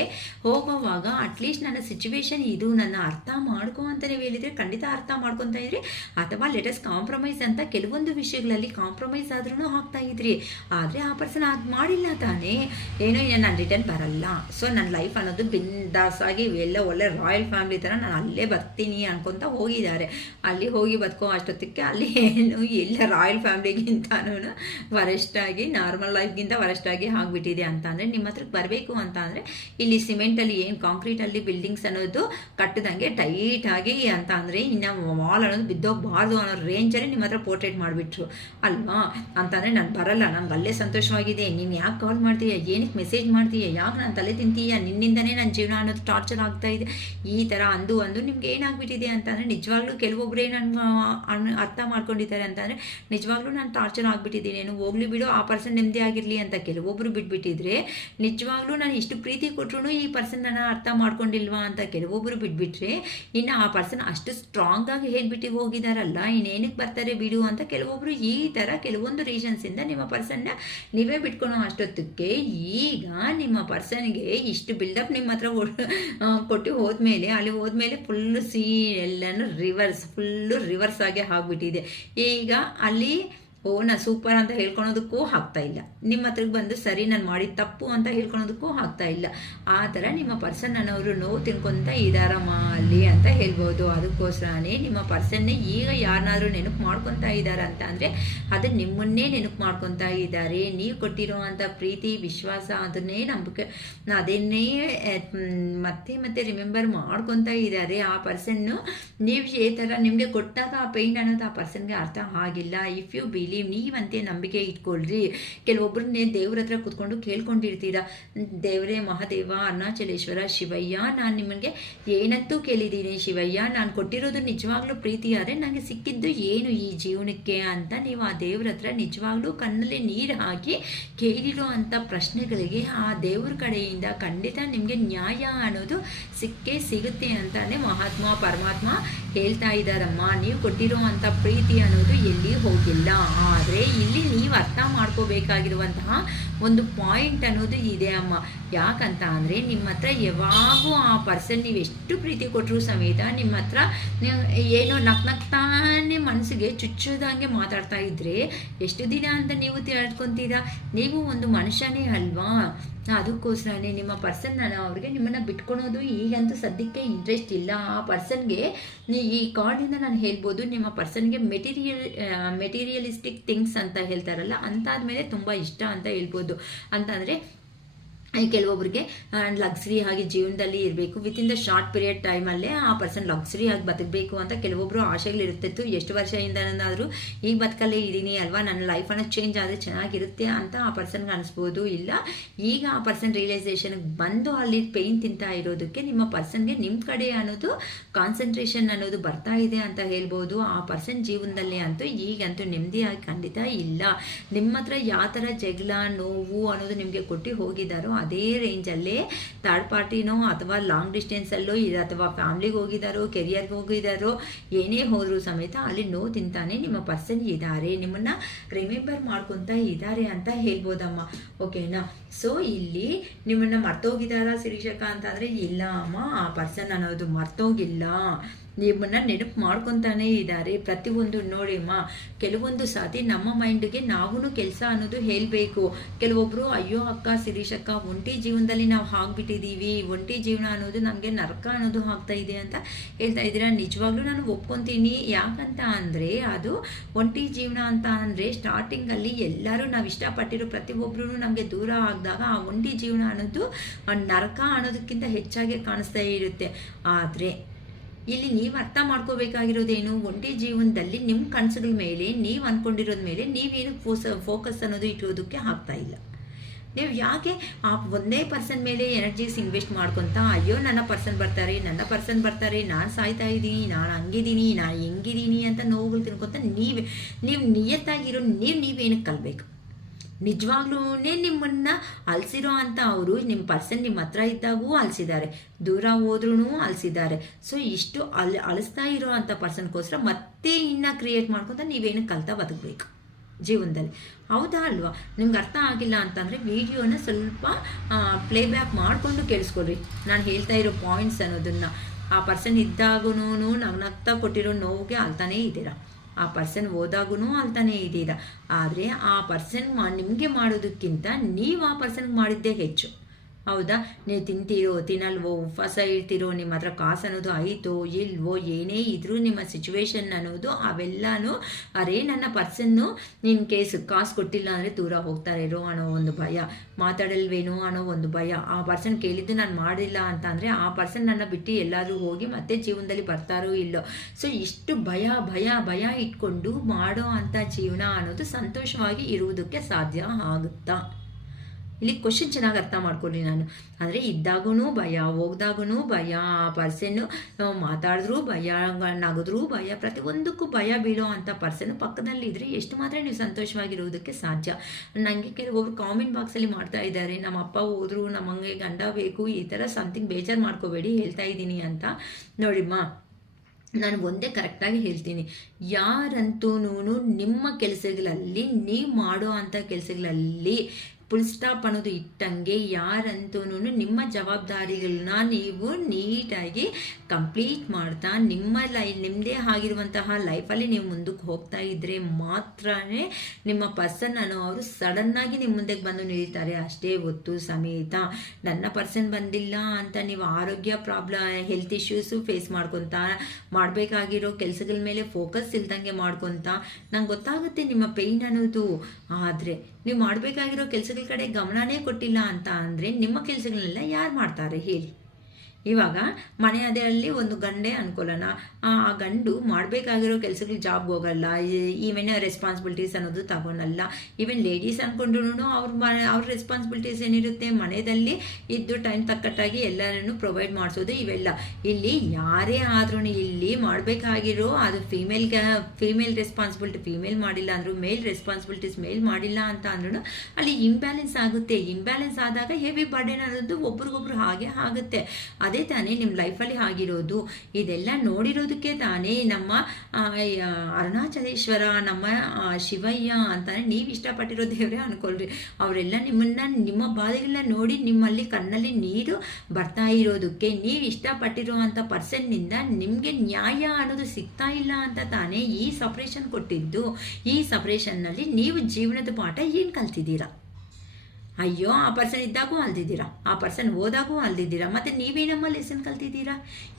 ಹೋಗೋವಾಗ ಅಟ್ಲೀಸ್ಟ್ ನನ್ನ ಸಿಚುವೇಶನ್ ಇದು, ನನ್ನ ಅರ್ಥ ಮಾಡ್ಕೊ ಅಂತ ನೀವು ಹೇಳಿದರೆ ಖಂಡಿತ ಅರ್ಥ ಮಾಡ್ಕೊತಾ ಇದ್ರಿ, ಅಥವಾ ಲೆಟಸ್ ಕಾಂಪ್ರಮೈಸ್ ಅಂತ ಕೆಲವೊಂದು ವಿಷಯಗಳಲ್ಲಿ ಕಾಂಪ್ರಮೈಸ್ ಆದ್ರೂ ಆಗ್ತಾ ಇದ್ರಿ. ಆದರೆ ಆ ಪರ್ಸನ್ ಅದು ಮಾಡಿಲ್ಲ ತಾನೇ, ಏನೋ ನಾನು ರಿಟರ್ನ್ ಬರಲ್ಲ, ಸೊ ನನ್ನ ಲೈಫ್ ಅನ್ನೋದು ಬಿಂದಾಸಾಗಿ ಎಲ್ಲ ಒಳ್ಳೆ ರಾಯಲ್ ಫ್ಯಾಮಿಲಿ ಥರ ನಾನು ಅಲ್ಲೇ ಬರ್ತೀನಿ ಅನ್ಕೊತ ಹೋಗಿದ್ದಾರೆ. ಅಲ್ಲಿ ಹೋಗಿ ಬದುಕೋ ಅಷ್ಟೊತ್ತಿಗೆ ಅಲ್ಲಿ ಏನು ಎಲ್ಲ ರಾಯಲ್ ಫ್ಯಾಮಿಲಿಗಿಂತನೂ ವರೆಸ್ಟಾಗಿ ನಾರ್ಮಲ್ ಲೈಫ್ಗಿಂತ ವರೆಸ್ಟಾಗಿ ಆಗಿಬಿಟ್ಟಿದೆ ಅಂತ ಅಂದರೆ ನಿಮ್ಮ ಹತ್ರಕ್ಕೆ ಬರಬೇಕು ಅಂತ ಅಂದರೆ ಇಲ್ಲಿ ಸಿಮೆಂಟಲ್ಲಿ ಏನು ಕಾಂಕ್ರೀಟಲ್ಲಿ ಬಿಲ್ಡಿಂಗ್ಸ್ ಅನ್ನೋದು ಕಟ್ಟದಂಗೆ ಟೈಟಾಗಿ ಅಂತ ಅಂದರೆ ಇನ್ನು ವಾಲ್ ಅನ್ನೋದು ಬಿದ್ದೋಗಬಾರ್ದು ಅನ್ನೋ ರೇಂಜಲ್ಲಿ ನಿಮ್ಮ ಹತ್ರ ಪೋರ್ಟ್ರೇಟ್ ಮಾಡಿಬಿಟ್ರು ಅಲ್ವಾ. ಅಂತಂದರೆ ನಾನು ಬರಲ್ಲ, ನಂಗೆ ಅಲ್ಲೇ ಸಂತೋಷವಾಗಿದೆ, ನೀನು ಯಾಕೆ ಕಾಲ್ ಮಾಡ್ತೀಯ, ಏನಕ್ಕೆ ಮೆಸೇಜ್ ಮಾಡ್ತೀಯ, ಯಾಕೆ ನಾನು ತಲೆ ತಿಂತೀಯ, ನಿನ್ನಿಂದನೇ ನನ್ನ ಜೀವನ ಅನ್ನೋದು ಟಾರ್ಚರ್ ಆಗ್ತಾ ಇದೆ, ಈ ಥರ ಅಂದು ನಿಮ್ಗೆ ಏನಾಗ್ಬಿಟ್ಟಿದೆ ಅಂತಂದರೆ ನಿಜವಾಗ್ಲೂ ಕೆಲವೊಬ್ಬರೇ ನನ್ನ ಅರ್ಥ ಮಾಡ್ಕೊಂಡಿದ್ದಾರೆ ಅಂತಂದರೆ ನಿಜವಾಗ್ಲೂ ನಾನು ಟಾರ್ಚರ್ ಆಗಿಬಿಟ್ಟಿದ್ದೀನಿ, ಏನು ಹೋಗ್ಲಿ ಬಿಡು ಆ ಪರ್ಸನ್ ನೆಮ್ಮದಿ ಆಗಿರಲಿ ಅಂತ ಕೆಲವೊಬ್ಬರು ಬಿಟ್ಬಿಟ್ಟಿದ್ರೆ, ನಿಜವಾಗ್ಲೂ ನಾನು ಇಷ್ಟು ಪ್ರೀತಿ ಕೊಟ್ಟರು ಈ ಪರ್ಸನ್ ನನ್ನ ಅರ್ಥ ಮಾಡ್ಕೊಂಡಿಲ್ವಾ ಅಂತ ಕೆಲವೊಬ್ಬರು ಬಿಟ್ಬಿಟ್ರೆ, ಇನ್ನು ಆ ಪರ್ಸನ್ ಅಷ್ಟು ಸ್ಟ್ರಾಂಗ್ ಆಗಿ ಹೇಳ್ಬಿಟ್ಟು ಹೋಗಿದಾರಲ್ಲ ಇನ್ನೇನಕ್ಕೆ ಬರ್ತಾರೆ ಬಿಡು ಅಂತ ಕೆಲವೊಬ್ಬರು ಈ ಥರ ಕೆಲವೊಂದು ರೀಸನ್ಸಿಂದ ನಿಮ್ಮ ಪರ್ಸನ್ನ ನೀವೇ ಬಿಟ್ಕೊಳೋ ಅಷ್ಟೊತ್ತಕ್ಕೆ ಈಗ ನಿಮ್ಮ ಪರ್ಸನ್ಗೆ ಇಷ್ಟು ಬಿಲ್ಡಪ್ ನಿಮ್ಮ ಹತ್ರ ಕೊಟ್ಟು ಹೋದ್ಮೇಲೆ ಅಲ್ಲಿ ಹೋದ್ಮೇಲೆ ಫುಲ್ಲು ಎಲ್ಲನೂ ಫುಲ್ಲು ರಿವರ್ಸ್ ಆಗಿ ಆಗ್ಬಿಟ್ಟಿದೆ. ಈಗ ಅಲ್ಲಿ ನಾನು ಸೂಪರ್ ಅಂತ ಹೇಳ್ಕೊಳೋದಕ್ಕೂ ಆಗ್ತಾ ಇಲ್ಲ, ನಿಮ್ಮ ಹತ್ರಕ್ಕೆ ಬಂದು ಸರಿ ನಾನು ಮಾಡಿದ ತಪ್ಪು ಅಂತ ಹೇಳ್ಕೊಳೋದಕ್ಕೂ ಆಗ್ತಾ ಇಲ್ಲ. ಆ ಥರ ನಿಮ್ಮ ಪರ್ಸನ್ ಅನ್ನೋರು ನೋವು ತಿನ್ಕೊಂತ ಇದ್ದಾರಮ್ಮ ಅಲ್ಲಿ ಅಂತ ಹೇಳ್ಬೋದು. ಅದಕ್ಕೋಸ್ಕರನೇ ನಿಮ್ಮ ಪರ್ಸನ್ನೇ ಈಗ ಯಾರನ್ನಾದ್ರೂ ನೆನಪು ಮಾಡ್ಕೊತಾ ಇದ್ದಾರೆ ಅಂತ ಅಂದರೆ ಅದು ನಿಮ್ಮನ್ನೇ ನೆನಪು ಮಾಡ್ಕೊತಾ ಇದ್ದಾರೆ. ನೀವು ಕೊಟ್ಟಿರೋ ಅಂಥ ಪ್ರೀತಿ ವಿಶ್ವಾಸ ಅದನ್ನೇ ನಂಬಿಕೆ ಅದನ್ನೇ ಮತ್ತೆ ಮತ್ತೆ ರಿಮೆಂಬರ್ ಮಾಡ್ಕೊತಾ ಇದ್ದಾರೆ. ಆ ಪರ್ಸನ್ನು ನೀವು ಈ ಥರ ನಿಮಗೆ ಕೊಟ್ಟಾಗ ಆ ಪೇಯ್ನ್ ಅನ್ನೋದು ಆ ಪರ್ಸನ್ಗೆ ಅರ್ಥ ಆಗಿಲ್ಲ. ಇಫ್ ಯು ಬಿಲೀವ್ ನೀವಂತೆ ನಂಬಿಕೆ ಇಟ್ಕೊಳ್ರಿ. ಕೆಲವೊಬ್ಬರನ್ನೇ ದೇವ್ರ ಹತ್ರ ಕೂತ್ಕೊಂಡು ಕೇಳ್ಕೊಂಡಿರ್ತೀರ, ದೇವರೇ ಮಹಾದೇವ ಅರುಣಾಚಲೇಶ್ವರ ಶಿವಯ್ಯ ನಾನು ನಿಮಗೆ ಏನಂತೂ ಕೇಳಿದ್ದೀನಿ ಶಿವಯ್ಯ, ನಾನು ಕೊಟ್ಟಿರೋದು ನಿಜವಾಗ್ಲೂ ಪ್ರೀತಿ ಆದರೆ ನನಗೆ ಸಿಕ್ಕಿದ್ದು ಏನು ಈ ಜೀವನಕ್ಕೆ ಅಂತ ನೀವು ಆ ದೇವ್ರ ಹತ್ರ ನಿಜವಾಗ್ಲೂ ಕಣ್ಣಲ್ಲಿ ನೀರು ಹಾಕಿ ಕೇಳಿರೋ ಅಂಥ ಪ್ರಶ್ನೆಗಳಿಗೆ ಆ ದೇವ್ರ ಕಡೆಯಿಂದ ಖಂಡಿತ ನಿಮಗೆ ನ್ಯಾಯ ಅನ್ನೋದು ಸಿಕ್ಕೇ ಸಿಗುತ್ತೆ ಅಂತಾನೆ ಮಹಾತ್ಮ ಪರಮಾತ್ಮ ಹೇಳ್ತಾ ಇದ್ದಾರಮ್ಮ. ನೀವು ಕೊಟ್ಟಿರೋ ಅಂಥ ಪ್ರೀತಿ ಅನ್ನೋದು ಎಲ್ಲಿ ಹೋಗಿಲ್ಲ. ಆದರೆ ಇಲ್ಲಿ ನೀವು ಅರ್ಥ ಮಾಡ್ಕೋಬೇಕಾಗಿರುವಂತಹ ಒಂದು ಪಾಯಿಂಟ್ ಅನ್ನೋದು ಇದೆ ಅಮ್ಮ. ಯಾಕಂತ ಅಂದರೆ ನಿಮ್ಮ ಹತ್ರ ಯಾವಾಗೂ ಆ ಪರ್ಸನ್ ನೀವು ಎಷ್ಟು ಪ್ರೀತಿ ಕೊಟ್ಟರು ಸಮೇತ ನಿಮ್ಮ ಹತ್ರ ಏನೋ ನಗ್ನಗ್ತಾನೆ ಮನಸ್ಸಿಗೆ ಚುಚ್ಚೋದಂಗೆ ಮಾತಾಡ್ತಾ ಇದ್ರೆ ಎಷ್ಟು ದಿನ ಅಂತ ನೀವು ತಿಳ್ಕೊತೀರಾ? ನೀವು ಒಂದು ಮನುಷ್ಯನೇ ಅಲ್ವಾ. ಅದಕ್ಕೋಸ್ಕರನೇ ನಿಮ್ಮ ಪರ್ಸನ್ ಅವ್ರಿಗೆ ನಿಮ್ಮನ್ನು ಬಿಟ್ಕೊಳೋದು ಈಗಂತೂ ಸದ್ಯಕ್ಕೆ ಇಂಟ್ರೆಸ್ಟ್ ಇಲ್ಲ. ಆ ಪರ್ಸನ್ಗೆ ಈ ಕಾರ್ಡಿಂದ ನಾನು ಹೇಳ್ಬೋದು ನಿಮ್ಮ ಪರ್ಸನ್ಗೆ ಮೆಟೀರಿಯಲಿಸ್ಟಿಕ್ ಥಿಂಗ್ಸ್ ಅಂತ ಹೇಳ್ತಾರಲ್ಲ ಅಂತಾದ್ಮೇಲೆ ತುಂಬ ಇಷ್ಟ ಅಂತ ಹೇಳ್ಬೋದು. ಅಂತಂದರೆ ಕೆಲವೊಬ್ಬರಿಗೆ ಲಕ್ಸುರಿ ಆಗಿ ಜೀವನದಲ್ಲಿ ಇರಬೇಕು, ವಿತಿನ್ ದ ಶಾರ್ಟ್ ಪೀರಿಯಡ್ ಟೈಮಲ್ಲೇ ಆ ಪರ್ಸನ್ ಲಕ್ಸುರಿ ಆಗಿ ಬದುಕಬೇಕು ಅಂತ ಕೆಲವೊಬ್ಬರು ಆಸೆಗಳಿರ್ತಿತ್ತು. ಎಷ್ಟು ವರ್ಷದಿಂದನಾದರೂ ಈಗ ಬದುಕಲ್ಲೇ ಇದ್ದೀನಿ ಅಲ್ವಾ, ನನ್ನ ಲೈಫನ್ನು ಚೇಂಜ್ ಆದರೆ ಚೆನ್ನಾಗಿರುತ್ತೆ ಅಂತ ಆ ಪರ್ಸನ್ಗೆ ಅನಿಸ್ಬೋದು. ಇಲ್ಲ ಈಗ ಆ ಪರ್ಸನ್ ರಿಯಲೈಸೇಷನ್ಗೆ ಬಂದು ಅಲ್ಲಿ ಪೇಯ್ನ್ ತಿಂತಾ ಇರೋದಕ್ಕೆ ನಿಮ್ಮ ಪರ್ಸನ್ಗೆ ನಿಮ್ಮ ಕಡೆ ಅನ್ನೋದು ಕಾನ್ಸಂಟ್ರೇಷನ್ ಅನ್ನೋದು ಬರ್ತಾ ಇದೆ ಅಂತ ಹೇಳ್ಬೋದು. ಆ ಪರ್ಸನ್ ಜೀವನದಲ್ಲಿ ಅಂತೂ ಈಗಂತೂ ನೆಮ್ಮದಿಯಾಗಿ ಖಂಡಿತ ಇಲ್ಲ. ನಿಮ್ಮ ಹತ್ರ ಯಾವ ಥರ ಜಗಳ ನೋವು ಅನ್ನೋದು ನಿಮಗೆ ಕೊಟ್ಟು ಹೋಗಿದ್ದಾರೋ ಅದೇ ರೇಂಜಲ್ಲೇ ಥರ್ಡ್ ಪಾರ್ಟಿನೋ ಅಥವಾ ಲಾಂಗ್ ಡಿಸ್ಟೆನ್ಸಲ್ಲೋ ಅಥವಾ ಫ್ಯಾಮ್ಲಿಗೆ ಹೋಗಿದ್ದಾರೋ ಕೆರಿಯರ್ಗೆ ಹೋಗಿದ್ದಾರೋ ಏನೇ ಹೋದರೂ ಸಮೇತ ಅಲ್ಲಿ ನೋವು ತಿಂತಾನೆ ನಿಮ್ಮ ಪರ್ಸನ್ ಇದ್ದಾರೆ, ನಿಮ್ಮನ್ನು ರಿಮೆಂಬರ್ ಮಾಡ್ಕೊತಾ ಇದ್ದಾರೆ ಅಂತ ಹೇಳ್ಬೋದಮ್ಮ. ಓಕೆನಾ? ಸೊ ಇಲ್ಲಿ ನಿಮ್ಮನ್ನು ಮರ್ತೋಗಿದ್ದಾರಾ ಶಿರೀಷಕ ಅಂತಂದರೆ ಇಲ್ಲ ಅಮ್ಮ, ಆ ಪರ್ಸನ್ ಅನ್ನೋದು ಮರ್ತೋಗಿಲ್ಲ, ನಿಮ್ಮನ್ನು ನೆನಪು ಮಾಡ್ಕೊತಾನೇ ಇದ್ದಾರೆ. ಪ್ರತಿಯೊಂದು ನೋಡಿ ಅಮ್ಮ, ಕೆಲವೊಂದು ಸಾತಿ ನಮ್ಮ ಮೈಂಡ್ಗೆ ನಾವೂ ಕೆಲಸ ಅನ್ನೋದು ಹೇಳಬೇಕು. ಕೆಲವೊಬ್ಬರು ಅಯ್ಯೋ ಅಕ್ಕ ಶಿರೀಷಕ್ಕ ಒಂಟಿ ಜೀವನದಲ್ಲಿ ನಾವು ಆಗ್ಬಿಟ್ಟಿದ್ದೀವಿ, ಒಂಟಿ ಜೀವನ ಅನ್ನೋದು ನಮಗೆ ನರಕ ಅನ್ನೋದು ಆಗ್ತಾ ಇದೆ ಅಂತ ಹೇಳ್ತಾ ಇದ್ದೀರಾ. ನಿಜವಾಗ್ಲೂ ನಾನು ಒಪ್ಕೊತೀನಿ. ಯಾಕಂತ ಅಂದರೆ ಅದು ಒಂಟಿ ಜೀವನ ಅಂತ ಅಂದರೆ ಸ್ಟಾರ್ಟಿಂಗಲ್ಲಿ ಎಲ್ಲರೂ ನಾವು ಇಷ್ಟಪಟ್ಟಿರೋ ಪ್ರತಿಯೊಬ್ಬರೂ ನಮಗೆ ದೂರ ಆಗಿದಾಗ ಆ ಒಂಟಿ ಜೀವನ ಅನ್ನೋದು ನರಕ ಅನ್ನೋದಕ್ಕಿಂತ ಹೆಚ್ಚಾಗಿ ಕಾಣಿಸ್ತಾ ಇರುತ್ತೆ. ಆದರೆ ಇಲ್ಲಿ ನೀವು ಅರ್ಥ ಮಾಡ್ಕೋಬೇಕಾಗಿರೋದೇನು, ಒಂಟಿ ಜೀವನದಲ್ಲಿ ನಿಮ್ಮ ಕನಸುಗಳ ಮೇಲೆ ನೀವು ಅಂದ್ಕೊಂಡಿರೋದ ಮೇಲೆ ನೀವೇನು ಫೋಕಸ್ ಅನ್ನೋದು ಇಟ್ಟೋದಕ್ಕೆ ಆಗ್ತಾ ಇಲ್ಲ. ನೀವು ಯಾಕೆ ಆ ಒಂದೇ ಪರ್ಸನ್ ಮೇಲೆ ಎನರ್ಜೀಸ್ ಇನ್ವೆಸ್ಟ್ ಮಾಡ್ಕೊತ ಅಯ್ಯೋ ನನ್ನ ಪರ್ಸನ್ ಬರ್ತಾರೆ ನಾನು ಸಾಯ್ತಾ ಇದ್ದೀನಿ, ನಾನು ಹಂಗಿದ್ದೀನಿ, ನಾನು ಹೆಂಗಿದ್ದೀನಿ ಅಂತ ನೋವುಗಳು ತಿನ್ಕೊತ ನೀವು ನಿಯತ್ತಾಗಿರೋ ನೀವೇನಕ್ಕೆ ಕಲ್ಬೇಕು? ನಿಜವಾಗ್ಲೂ ನಿಮ್ಮನ್ನು ಅಳಿಸಿರೋ ಅಂತ ಅವರು ನಿಮ್ಮ ಪರ್ಸನ್ ನಿಮ್ಮ ಹತ್ರ ಇದ್ದಾಗೂ ಅಳಿಸಿದ್ದಾರೆ, ದೂರ ಹೋದ್ರೂ ಅಳಿಸಿದ್ದಾರೆ. ಸೊ ಇಷ್ಟು ಅಳಿಸ್ತಾ ಇರೋ ಅಂಥ ಪರ್ಸನ್ಗೋಸ್ಕರ ಮತ್ತೆ ಇನ್ನು ಕ್ರಿಯೇಟ್ ಮಾಡ್ಕೊತ ನೀವೇನು ಕಲ್ತಾ ಬದುಕಬೇಕು ಜೀವನದಲ್ಲಿ. ಹೌದಾ ಅಲ್ವಾ? ನಿಮ್ಗೆ ಅರ್ಥ ಆಗಿಲ್ಲ ಅಂತಂದರೆ ವಿಡಿಯೋನ ಸ್ವಲ್ಪ ಪ್ಲೇಬ್ಯಾಕ್ ಮಾಡಿಕೊಂಡು ಕೇಳಿಸ್ಕೊಳ್ರಿ ನಾನು ಹೇಳ್ತಾ ಇರೋ ಪಾಯಿಂಟ್ಸ್ ಅನ್ನೋದನ್ನು. ಆ ಪರ್ಸನ್ ಇದ್ದಾಗೂ ನಾವು ನಗ್ತಾ ಕೊಟ್ಟಿರೋ ನೋವಿಗೆ ಅಳ್ತಾನೇ ಇದ್ದೀರಾ, ಆ ಪರ್ಸನ್ ಹೋದಾಗೂ ಅಳ್ತಾನೇ ಇದ್ದೀರಾ. ಆದರೆ ಆ ಪರ್ಸನ್ ನಿಮಗೆ ಮಾಡೋದಕ್ಕಿಂತ ನೀವು ಆ ಪರ್ಸನ್ಗೆ ಮಾಡಿದ್ದೇ ಹೆಚ್ಚು. ಹೌದಾ? ನೀವು ತಿಂತೀರೋ ತಿನ್ನಲ್ವೋ, ಉಪವಾಸ ಇರ್ತೀರೋ, ನಿಮ್ಮ ಹತ್ರ ಕಾಸು ಅನ್ನೋದು ಆಯಿತೋ ಇಲ್ವೋ, ಏನೇ ಇದ್ರೂ ನಿಮ್ಮ ಸಿಚುವೇಶನ್ ಅನ್ನೋದು ಅವೆಲ್ಲನೂ ಅರೇ ನನ್ನ ಪರ್ಸನ್ನು ನಿನ್ನ ಕೇಸ್ ಕಾಸು ಕೊಟ್ಟಿಲ್ಲ ಅಂದರೆ ದೂರ ಹೋಗ್ತಾರೇನೋ ಅನ್ನೋ ಒಂದು ಭಯ, ಮಾತಾಡಲ್ವೇನೋ ಅನ್ನೋ ಒಂದು ಭಯ. ಆ ಪರ್ಸನ್ ಕೇಳಿದ್ದು ನಾನು ಮಾಡಿಲ್ಲ ಅಂತ ಅಂದರೆ ಆ ಪರ್ಸನ್ ನನ್ನ ಬಿಟ್ಟು ಎಲ್ಲಾದರೂ ಹೋಗಿ ಮತ್ತೆ ಜೀವನದಲ್ಲಿ ಬರ್ತಾರೋ ಇಲ್ಲೋ. ಸೊ ಇಷ್ಟು ಭಯ ಭಯ ಭಯ ಇಟ್ಕೊಂಡು ಮಾಡೋ ಅಂಥ ಜೀವನ ಅನ್ನೋದು ಸಂತೋಷವಾಗಿ ಇರುವುದಕ್ಕೆ ಸಾಧ್ಯ ಆಗುತ್ತಾ? ಇಲ್ಲಿ ಕ್ವಶನ್ ಚೆನ್ನಾಗಿ ಅರ್ಥ ಮಾಡ್ಕೊಳ್ಳಿ ನಾನು. ಅಂದರೆ ಇದ್ದಾಗೂ ಭಯ, ಹೋಗ್ದಾಗೂ ಭಯ, ಆ ಪರ್ಸನ್ನು ಮಾತಾಡಿದ್ರೂ ಭಯ, ನಗದ್ರೂ ಭಯ, ಪ್ರತಿಯೊಂದಕ್ಕೂ ಭಯ ಬೀಳೋ ಅಂಥ ಪರ್ಸನ್ನು ಪಕ್ಕದಲ್ಲಿದ್ದರೆ ಎಷ್ಟು ಮಾತ್ರ ನೀವು ಸಂತೋಷವಾಗಿರುವುದಕ್ಕೆ ಸಾಧ್ಯ. ನನಗೆ ಕೆಲವೊಬ್ರು ಕಾಮೆಂಟ್ ಬಾಕ್ಸಲ್ಲಿ ಮಾಡ್ತಾ ಇದ್ದಾರೆ, ನಮ್ಮ ಅಪ್ಪ ಹೋದ್ರು, ನಮಗೆ ಗಂಡ ಬೇಕು, ಈ ಥರ ಸಮಥಿಂಗ್ ಬೇಜಾರು ಮಾಡ್ಕೋಬೇಡಿ ಹೇಳ್ತಾ ಇದ್ದೀನಿ ಅಂತ. ನೋಡಿಮ್ಮ, ನಾನು ಒಂದೇ ಕರೆಕ್ಟಾಗಿ ಹೇಳ್ತೀನಿ, ಯಾರಂತೂ ನಿಮ್ಮ ಕೆಲಸಗಳಲ್ಲಿ ನೀವು ಮಾಡೋ ಅಂಥ ಕೆಲಸಗಳಲ್ಲಿ ಫುಲ್ ಸ್ಟಾಪ್ ಅನ್ನೋದು ಇಟ್ಟಂಗೆ ಯಾರಂತೂ ನಿಮ್ಮ ಜವಾಬ್ದಾರಿಗಳನ್ನ ನೀವು ನೀಟಾಗಿ ಕಂಪ್ಲೀಟ್ ಮಾಡ್ತಾ ನಿಮ್ಮದೇ ಆಗಿರುವಂತಹ ಲೈಫಲ್ಲಿ ನೀವು ಮುಂದಕ್ಕೆ ಹೋಗ್ತಾ ಇದ್ದರೆ ಮಾತ್ರನೇ ನಿಮ್ಮ ಪರ್ಸನ್ ಅನ್ನೋ ಅವರು ಸಡನ್ನಾಗಿ ನಿಮ್ಮ ಮುಂದೆಗೆ ಬಂದು ನಿಲ್ತಾರೆ. ಅಷ್ಟೇ ಹೊತ್ತು ಸಮೇತ ನನ್ನ ಪರ್ಸನ್ ಬಂದಿಲ್ಲ ಅಂತ ನೀವು ಆರೋಗ್ಯ ಹೆಲ್ತ್ ಇಶ್ಯೂಸು ಫೇಸ್ ಮಾಡ್ಕೊತಾ ಮಾಡಬೇಕಾಗಿರೋ ಕೆಲಸಗಳ ಮೇಲೆ ಫೋಕಸ್ ಇಲ್ದಂಗೆ ಮಾಡ್ಕೊತಾ ನಂಗೆ ಗೊತ್ತಾಗುತ್ತೆ ನಿಮ್ಮ ಪೇಯ್ನ್ ಅನ್ನೋದು. ಆದರೆ ನೀವು ಮಾಡಬೇಕಾಗಿರೋ ಕೆಲಸಗಳ ಕಡೆ ಗಮನನೇ ಕೊಟ್ಟಿಲ್ಲ ಅಂತ ಅಂದರೆ ನಿಮ್ಮ ಕೆಲಸಗಳನ್ನೆಲ್ಲ ಯಾರು ಮಾಡ್ತಾರೆ ಹೇಳಿ? ಇವಾಗ ಮನೆಯದಲ್ಲಿ ಒಂದು ಗಂಡೇ ಅನ್ಕೊಳ್ಳೋಣ, ಆ ಗಂಡು ಮಾಡಬೇಕಾಗಿರೋ ಕೆಲಸಗಳು ಜಾಬ್ಗೆ ಹೋಗಲ್ಲ, ಈವನ್ ರೆಸ್ಪಾನ್ಸಿಬಿಲಿಟೀಸ್ ಅನ್ನೋದು ತಗೊಳಲ್ಲ. ಈವನ್ ಲೇಡೀಸ್ ಅಂದ್ಕೊಂಡ್ರು ಅವ್ರ ರೆಸ್ಪಾನ್ಸಿಬಿಲಿಟೀಸ್ ಏನಿರುತ್ತೆ, ಮನೆಯಲ್ಲಿ ಇದ್ದು ಟೈಮ್ ತಕ್ಕಟ್ಟಾಗಿ ಎಲ್ಲರನ್ನು ಪ್ರೊವೈಡ್ ಮಾಡಿಸೋದು ಇವೆಲ್ಲ. ಇಲ್ಲಿ ಯಾರೇ ಆದ್ರೂ ಇಲ್ಲಿ ಮಾಡಬೇಕಾಗಿರೋ ಅದು ಫೀಮೇಲ್ ರೆಸ್ಪಾನ್ಸಿಬಿಲಿಟಿ ಫೀಮೇಲ್ ಮಾಡಿಲ್ಲ ಅಂದರೂ ಮೇಲ್ ರೆಸ್ಪಾನ್ಸಿಬಿಲಿಟೀಸ್ ಮೇಲ್ ಮಾಡಿಲ್ಲ ಅಂತ ಅಂದ್ರೂ ಅಲ್ಲಿ ಇಂಬ್ಯಾಲೆನ್ಸ್ ಆಗುತ್ತೆ. ಇಂಬ್ಯಾಲೆನ್ಸ್ ಆದಾಗ ಹೆವಿ ಬರ್ಡನ್ ಅನ್ನೋದು ಒಬ್ರಿಗೊಬ್ರು ಹಾಗೆ ಆಗುತ್ತೆ. ಅದೇ ತಾನೇ ನಿಮ್ಮ ಲೈಫಲ್ಲಿ ಆಗಿರೋದು. ಇದೆಲ್ಲ ನೋಡಿರೋದಕ್ಕೆ ತಾನೇ ನಮ್ಮ ಅರುಣಾಚಲೇಶ್ವರ, ನಮ್ಮ ಶಿವಯ್ಯ ಅಂತಾನೆ ನೀವು ಇಷ್ಟಪಟ್ಟಿರೋ ದೇವರೇ ಅನ್ಕೊಳ್ರಿ. ಅವರೆಲ್ಲ ನಿಮ್ಮ ಬಾಧೆಗಳನ್ನ ನೋಡಿ ನಿಮ್ಮಲ್ಲಿ ಕಣ್ಣಲ್ಲಿ ನೀರು ಬರ್ತಾ ಇರೋದಕ್ಕೆ, ನೀವು ಇಷ್ಟಪಟ್ಟಿರೋ ಅಂಥ ಪರ್ಸನ್ನಿಂದ ನಿಮಗೆ ನ್ಯಾಯ ಅನ್ನೋದು ಸಿಗ್ತಾ ಇಲ್ಲ ಅಂತ ತಾನೇ ಈ ಸಪ್ರೇಷನ್ ಕೊಟ್ಟಿದ್ದು. ಈ ಸಪ್ರೇಷನ್ನಲ್ಲಿ ನೀವು ಜೀವನದ ಪಾಠ ಏನು ಕಲ್ತಿದ್ದೀರಾ? ಅಯ್ಯೋ, ಆ ಪರ್ಸನ್ ಇದ್ದಾಗೂ ಅಲ್ದಿದ್ದೀರಾ, ಆ ಪರ್ಸನ್ ಹೋದಾಗೂ ಅಲ್ದಿದ್ದೀರಾ, ಮತ್ತು ನೀವೇನಮ್ಮ ಲೆಸನ್ ಕಲ್ತಿದ್ದೀರಾ?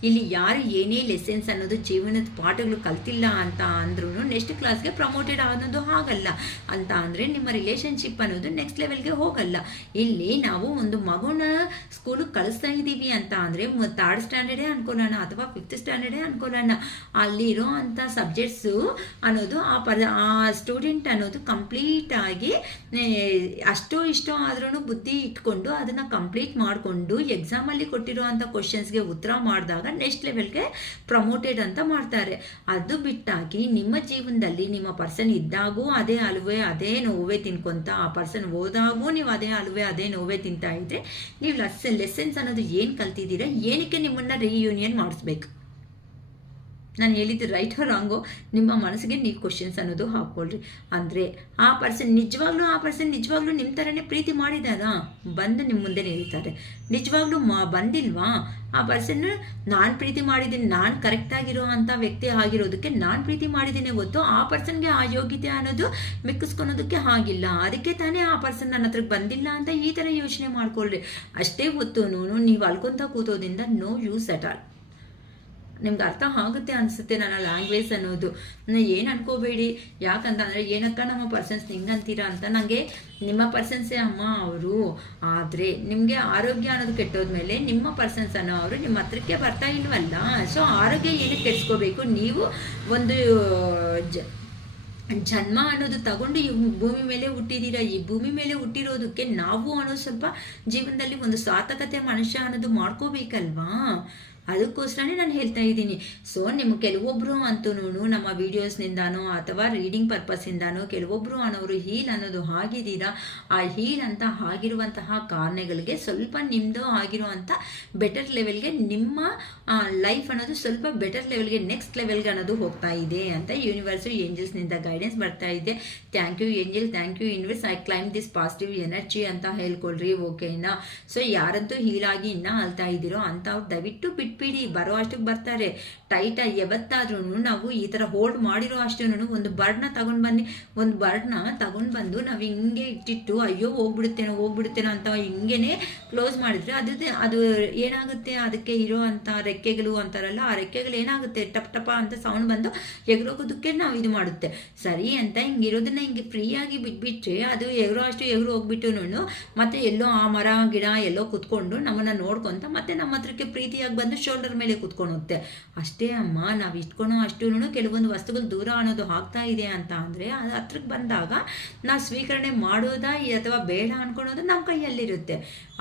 ಇಲ್ಲಿ ಯಾರು ಏನೇ ಲೆಸನ್ಸ್ ಅನ್ನೋದು ಜೀವನದ ಪಾಠಗಳು ಕಲ್ತಿಲ್ಲ ಅಂತ ಅಂದ್ರೂ ನೆಕ್ಸ್ಟ್ ಕ್ಲಾಸ್ಗೆ ಪ್ರಮೋಟೆಡ್ ಅನ್ನೋದು ಆಗಲ್ಲ ಅಂತ ಅಂದರೆ ನಿಮ್ಮ ರಿಲೇಷನ್ಶಿಪ್ ಅನ್ನೋದು ನೆಕ್ಸ್ಟ್ ಲೆವೆಲ್ಗೆ ಹೋಗಲ್ಲ. ಇಲ್ಲಿ ನಾವು ಒಂದು ಮಗುನ ಸ್ಕೂಲಿಗೆ ಕಳಿಸ್ತಾ ಇದ್ದೀವಿ ಅಂತ ಅಂದರೆ 3rd ಸ್ಟ್ಯಾಂಡರ್ಡೇ ಅನ್ಕೊಳ್ಳೋಣ ಅಥವಾ 5th ಸ್ಟ್ಯಾಂಡರ್ಡೇ ಅನ್ಕೊಳ್ಳೋಣ, ಅಲ್ಲಿರೋ ಅಂಥ ಸಬ್ಜೆಕ್ಟ್ಸು ಅನ್ನೋದು ಆ ಸ್ಟೂಡೆಂಟ್ ಅನ್ನೋದು ಕಂಪ್ಲೀಟಾಗಿ ಅಷ್ಟೋ ಇಷ್ಟೋ ಆದ್ರೂ ಬುದ್ಧಿ ಇಟ್ಕೊಂಡು ಅದನ್ನು ಕಂಪ್ಲೀಟ್ ಮಾಡಿಕೊಂಡು ಎಕ್ಸಾಮಲ್ಲಿ ಕೊಟ್ಟಿರೋ ಅಂಥ ಕ್ವಶನ್ಸ್ಗೆ ಉತ್ತರ ಮಾಡಿದಾಗ ನೆಕ್ಸ್ಟ್ ಲೆವೆಲ್ಗೆ ಪ್ರಮೋಟೆಡ್ ಅಂತ ಮಾಡ್ತಾರೆ. ಅದು ಬಿಟ್ಟಾಗಿ ನಿಮ್ಮ ಜೀವನದಲ್ಲಿ ನಿಮ್ಮ ಪರ್ಸನ್ ಇದ್ದಾಗೂ ಅದೇ ಅಲುವೆ ಅದೇ ನೋವೇ ತಿನ್ಕೊಂತ, ಆ ಪರ್ಸನ್ ಹೋದಾಗೂ ನೀವು ಅದೇ ಅಲುವೆ ಅದೇ ನೋವೇ ತಿಂತಾ ಇದ್ರೆ ನೀವು ಲೆಸನ್ಸ್ ಅನ್ನೋದು ಏನು ಕಲ್ತಿದ್ದೀರಾ? ಏನಕ್ಕೆ ನಿಮ್ಮನ್ನು ರೀಯೂನಿಯನ್ ಮಾಡಿಸ್ಬೇಕು? ನಾನು ಹೇಳಿದ್ದು ರೈಟ್ ರಾಂಗೋ ನಿಮ್ಮ ಮನಸ್ಸಿಗೆ ನೀವು ಕ್ವಶನ್ಸ್ ಅನ್ನೋದು ಹಾಕ್ಕೊಳ್ರಿ. ಅಂದರೆ ಆ ಪರ್ಸನ್ ನಿಜವಾಗ್ಲೂ ನಿಮ್ಮ ಥರನೇ ಪ್ರೀತಿ ಮಾಡಿದಾಗ ಬಂದು ನಿಮ್ಮ ಮುಂದೆ ನಿಲ್ತಾರೆ. ನಿಜವಾಗ್ಲೂ ಬಂದಿಲ್ವಾ ಆ ಪರ್ಸನ್? ನಾನು ಪ್ರೀತಿ ಮಾಡಿದ್ದೀನಿ, ನಾನು ಕರೆಕ್ಟಾಗಿರೋ ಅಂಥ ವ್ಯಕ್ತಿ ಆಗಿರೋದಕ್ಕೆ ನಾನು ಪ್ರೀತಿ ಮಾಡಿದ್ದೀನಿ ಗೊತ್ತು, ಆ ಪರ್ಸನ್ಗೆ ಆ ಯೋಗ್ಯತೆ ಅನ್ನೋದು ಮಿಕ್ಕಿಸ್ಕೊಳೋದಕ್ಕೆ ಆಗಿಲ್ಲ, ಅದಕ್ಕೆ ತಾನೇ ಆ ಪರ್ಸನ್ ನನ್ನ ಹತ್ರಕ್ಕೆ ಬಂದಿಲ್ಲ ಅಂತ ಈ ಥರ ಯೋಚನೆ ಮಾಡ್ಕೊಳ್ರಿ. ಅಷ್ಟೇ ಹೊತ್ತು ನೀವು ಅಲ್ಕೊಂತ ಕೂತೋದ್ರಿಂದ ನೋ ಯೂಸ್ ಅಟ್ ಆಲ್. ನಿಮ್ಗೆ ಅರ್ಥ ಆಗುತ್ತೆ ಅನಿಸುತ್ತೆ ನನ್ನ ಲ್ಯಾಂಗ್ವೇಜ್ ಅನ್ನೋದು. ಏನು ಅನ್ಕೋಬೇಡಿ, ಯಾಕಂತಂದರೆ ಏನಕ್ಕ ನಮ್ಮ ಪರ್ಸನ್ಸ್ ಹಿಂಗಂತೀರಾ ಅಂತ. ನನಗೆ ನಿಮ್ಮ ಪರ್ಸನ್ಸೇ ಅಮ್ಮ ಅವರು. ಆದರೆ ನಿಮಗೆ ಆರೋಗ್ಯ ಅನ್ನೋದು ಕೆಟ್ಟೋದ್ಮೇಲೆ ನಿಮ್ಮ ಪರ್ಸನ್ಸ್ ಅನ್ನೋ ಅವರು ನಿಮ್ಮ ಹತ್ರಕ್ಕೆ ಬರ್ತಾ ಇಲ್ವಲ್ಲ. ಸೊ ಆರೋಗ್ಯ ಏನಕ್ಕೆ ಕೆಡಿಸ್ಕೋಬೇಕು? ನೀವು ಒಂದು ಜನ್ಮ ಅನ್ನೋದು ತಗೊಂಡು ಈ ಭೂಮಿ ಮೇಲೆ ಹುಟ್ಟಿದ್ದೀರಾ. ಈ ಭೂಮಿ ಮೇಲೆ ಹುಟ್ಟಿರೋದಕ್ಕೆ ನಾವು ಅನ್ನೋದು ಸ್ವಲ್ಪ ಜೀವನದಲ್ಲಿ ಒಂದು ಸಾರ್ಥಕತೆ ಮನುಷ್ಯ ಅನ್ನೋದು ಮಾಡ್ಕೋಬೇಕಲ್ವಾ. ಅದಕ್ಕೋಸ್ಕರನೇ ನಾನು ಹೇಳ್ತಾ ಇದ್ದೀನಿ. ಸೊ ನಿಮ್ಗೆ ಕೆಲವೊಬ್ಬರು ಅಂತೂ ನಮ್ಮ ವೀಡಿಯೋಸ್ನಿಂದಾನೋ ಅಥವಾ ರೀಡಿಂಗ್ ಪರ್ಪಸ್ಸಿಂದಾನೋ ಕೆಲವೊಬ್ಬರು ಅನ್ನೋರು ಹೀಲ್ ಅನ್ನೋದು ಆಗಿದ್ದೀರಾ. ಆ ಹೀಲ್ ಅಂತ ಆಗಿರುವಂತಹ ಕಾರಣಗಳಿಗೆ ಸ್ವಲ್ಪ ನಿಮ್ಮದು ಆಗಿರುವಂಥ ಬೆಟರ್ ಲೆವೆಲ್ಗೆ ನಿಮ್ಮ ಲೈಫ್ ಅನ್ನೋದು ಸ್ವಲ್ಪ ಬೆಟರ್ ಲೆವೆಲ್ಗೆ ನೆಕ್ಸ್ಟ್ ಲೆವೆಲ್ಗೆ ಅನ್ನೋದು ಹೋಗ್ತಾ ಇದೆ ಅಂತ ಯೂನಿವರ್ಸು ಏಂಜಲ್ಸ್ನಿಂದ ಗೈಡೆನ್ಸ್ ಬರ್ತಾ ಇದೆ. Thank you angel, thank you universe, I claim this positive energy ಅಂತ ಹೇಳ್ಕೊಳ್ರಿ. ಓಕೆನಾ? ಸೊ ಯಾರಂತೂ ಹೀಲಾಗಿ ಇನ್ನೂ ಅಳ್ತಾ ಇದ್ದೀರೋ ಅಂಥವ್ರು ದಯವಿಟ್ಟು ಬಿಟ್ಬಿಡಿ. ಬರೋ ಅಷ್ಟಕ್ಕೆ ಬರ್ತಾರೆ. ಟೈಟಾಗಿ ಯಾವತ್ತಾದ್ರೂ ನಾವು ಈ ಥರ ಹೋಲ್ಡ್ ಮಾಡಿರೋ ಅಷ್ಟು ಒಂದು ಬರ್ಡ್ನ ತಗೊಂಡು ಬಂದು ನಾವು ಹಿಂಗೆ ಇಟ್ಟಿಟ್ಟು ಅಯ್ಯೋ ಹೋಗ್ಬಿಡುತ್ತೇನೋ ಅಂತ ಹಿಂಗೇನೆ ಕ್ಲೋಸ್ ಮಾಡಿದ್ರೆ ಅದು ಏನಾಗುತ್ತೆ, ಅದಕ್ಕೆ ಇರೋ ಅಂತ ರೆಕ್ಕೆಗಳು ಅಂತಾರಲ್ಲ, ಆ ರೆಕ್ಕೆಗಳು ಏನಾಗುತ್ತೆ, ಟಪ್ ಟಪ ಅಂತ ಸೌಂಡ್ ಬಂದು ಎಗರೋಗೋದಕ್ಕೆ ನಾವು ಇದು ಮಾಡುತ್ತೆ. ಸರಿ ಅಂತ ಹಿಂಗಿರೋದನ್ನ ಹಿಂಗೆ ಫ್ರೀಯಾಗಿ ಬಿಟ್ಬಿಟ್ರೆ ಅದು ಎಗರು ಹೋಗ್ಬಿಟ್ಟು ಮತ್ತೆ ಎಲ್ಲೋ ಆ ಮರ ಗಿಡ ಎಲ್ಲೋ ಕುತ್ಕೊಂಡು ನಮ್ಮನ್ನ ನೋಡ್ಕೊಂತ ಮತ್ತೆ ನಮ್ಮ ಹತ್ರಕ್ಕೆ ಪ್ರೀತಿಯಾಗಿ ಬಂದು ಶೋಲ್ಡರ್ ಮೇಲೆ ಕುತ್ಕೊಳುತ್ತೆ. ಅಷ್ಟೇ ಅಮ್ಮ, ನಾವು ಇಟ್ಕೊಳೋ ಅಷ್ಟು ಕೆಲವೊಂದು ವಸ್ತುಗಳು ದೂರ ಅನ್ನೋದು ಆಗ್ತಾ ಇದೆ ಅಂತ ಅಂದರೆ ಅದು ಹತ್ರಕ್ಕೆ ಬಂದಾಗ ನಾವು ಸ್ವೀಕರಣೆ ಮಾಡೋದಾ ಅಥವಾ ಬೇಡ ಅನ್ಕೊಳೋದು ನಮ್ಮ ಕೈಯಲ್ಲಿರುತ್ತೆ.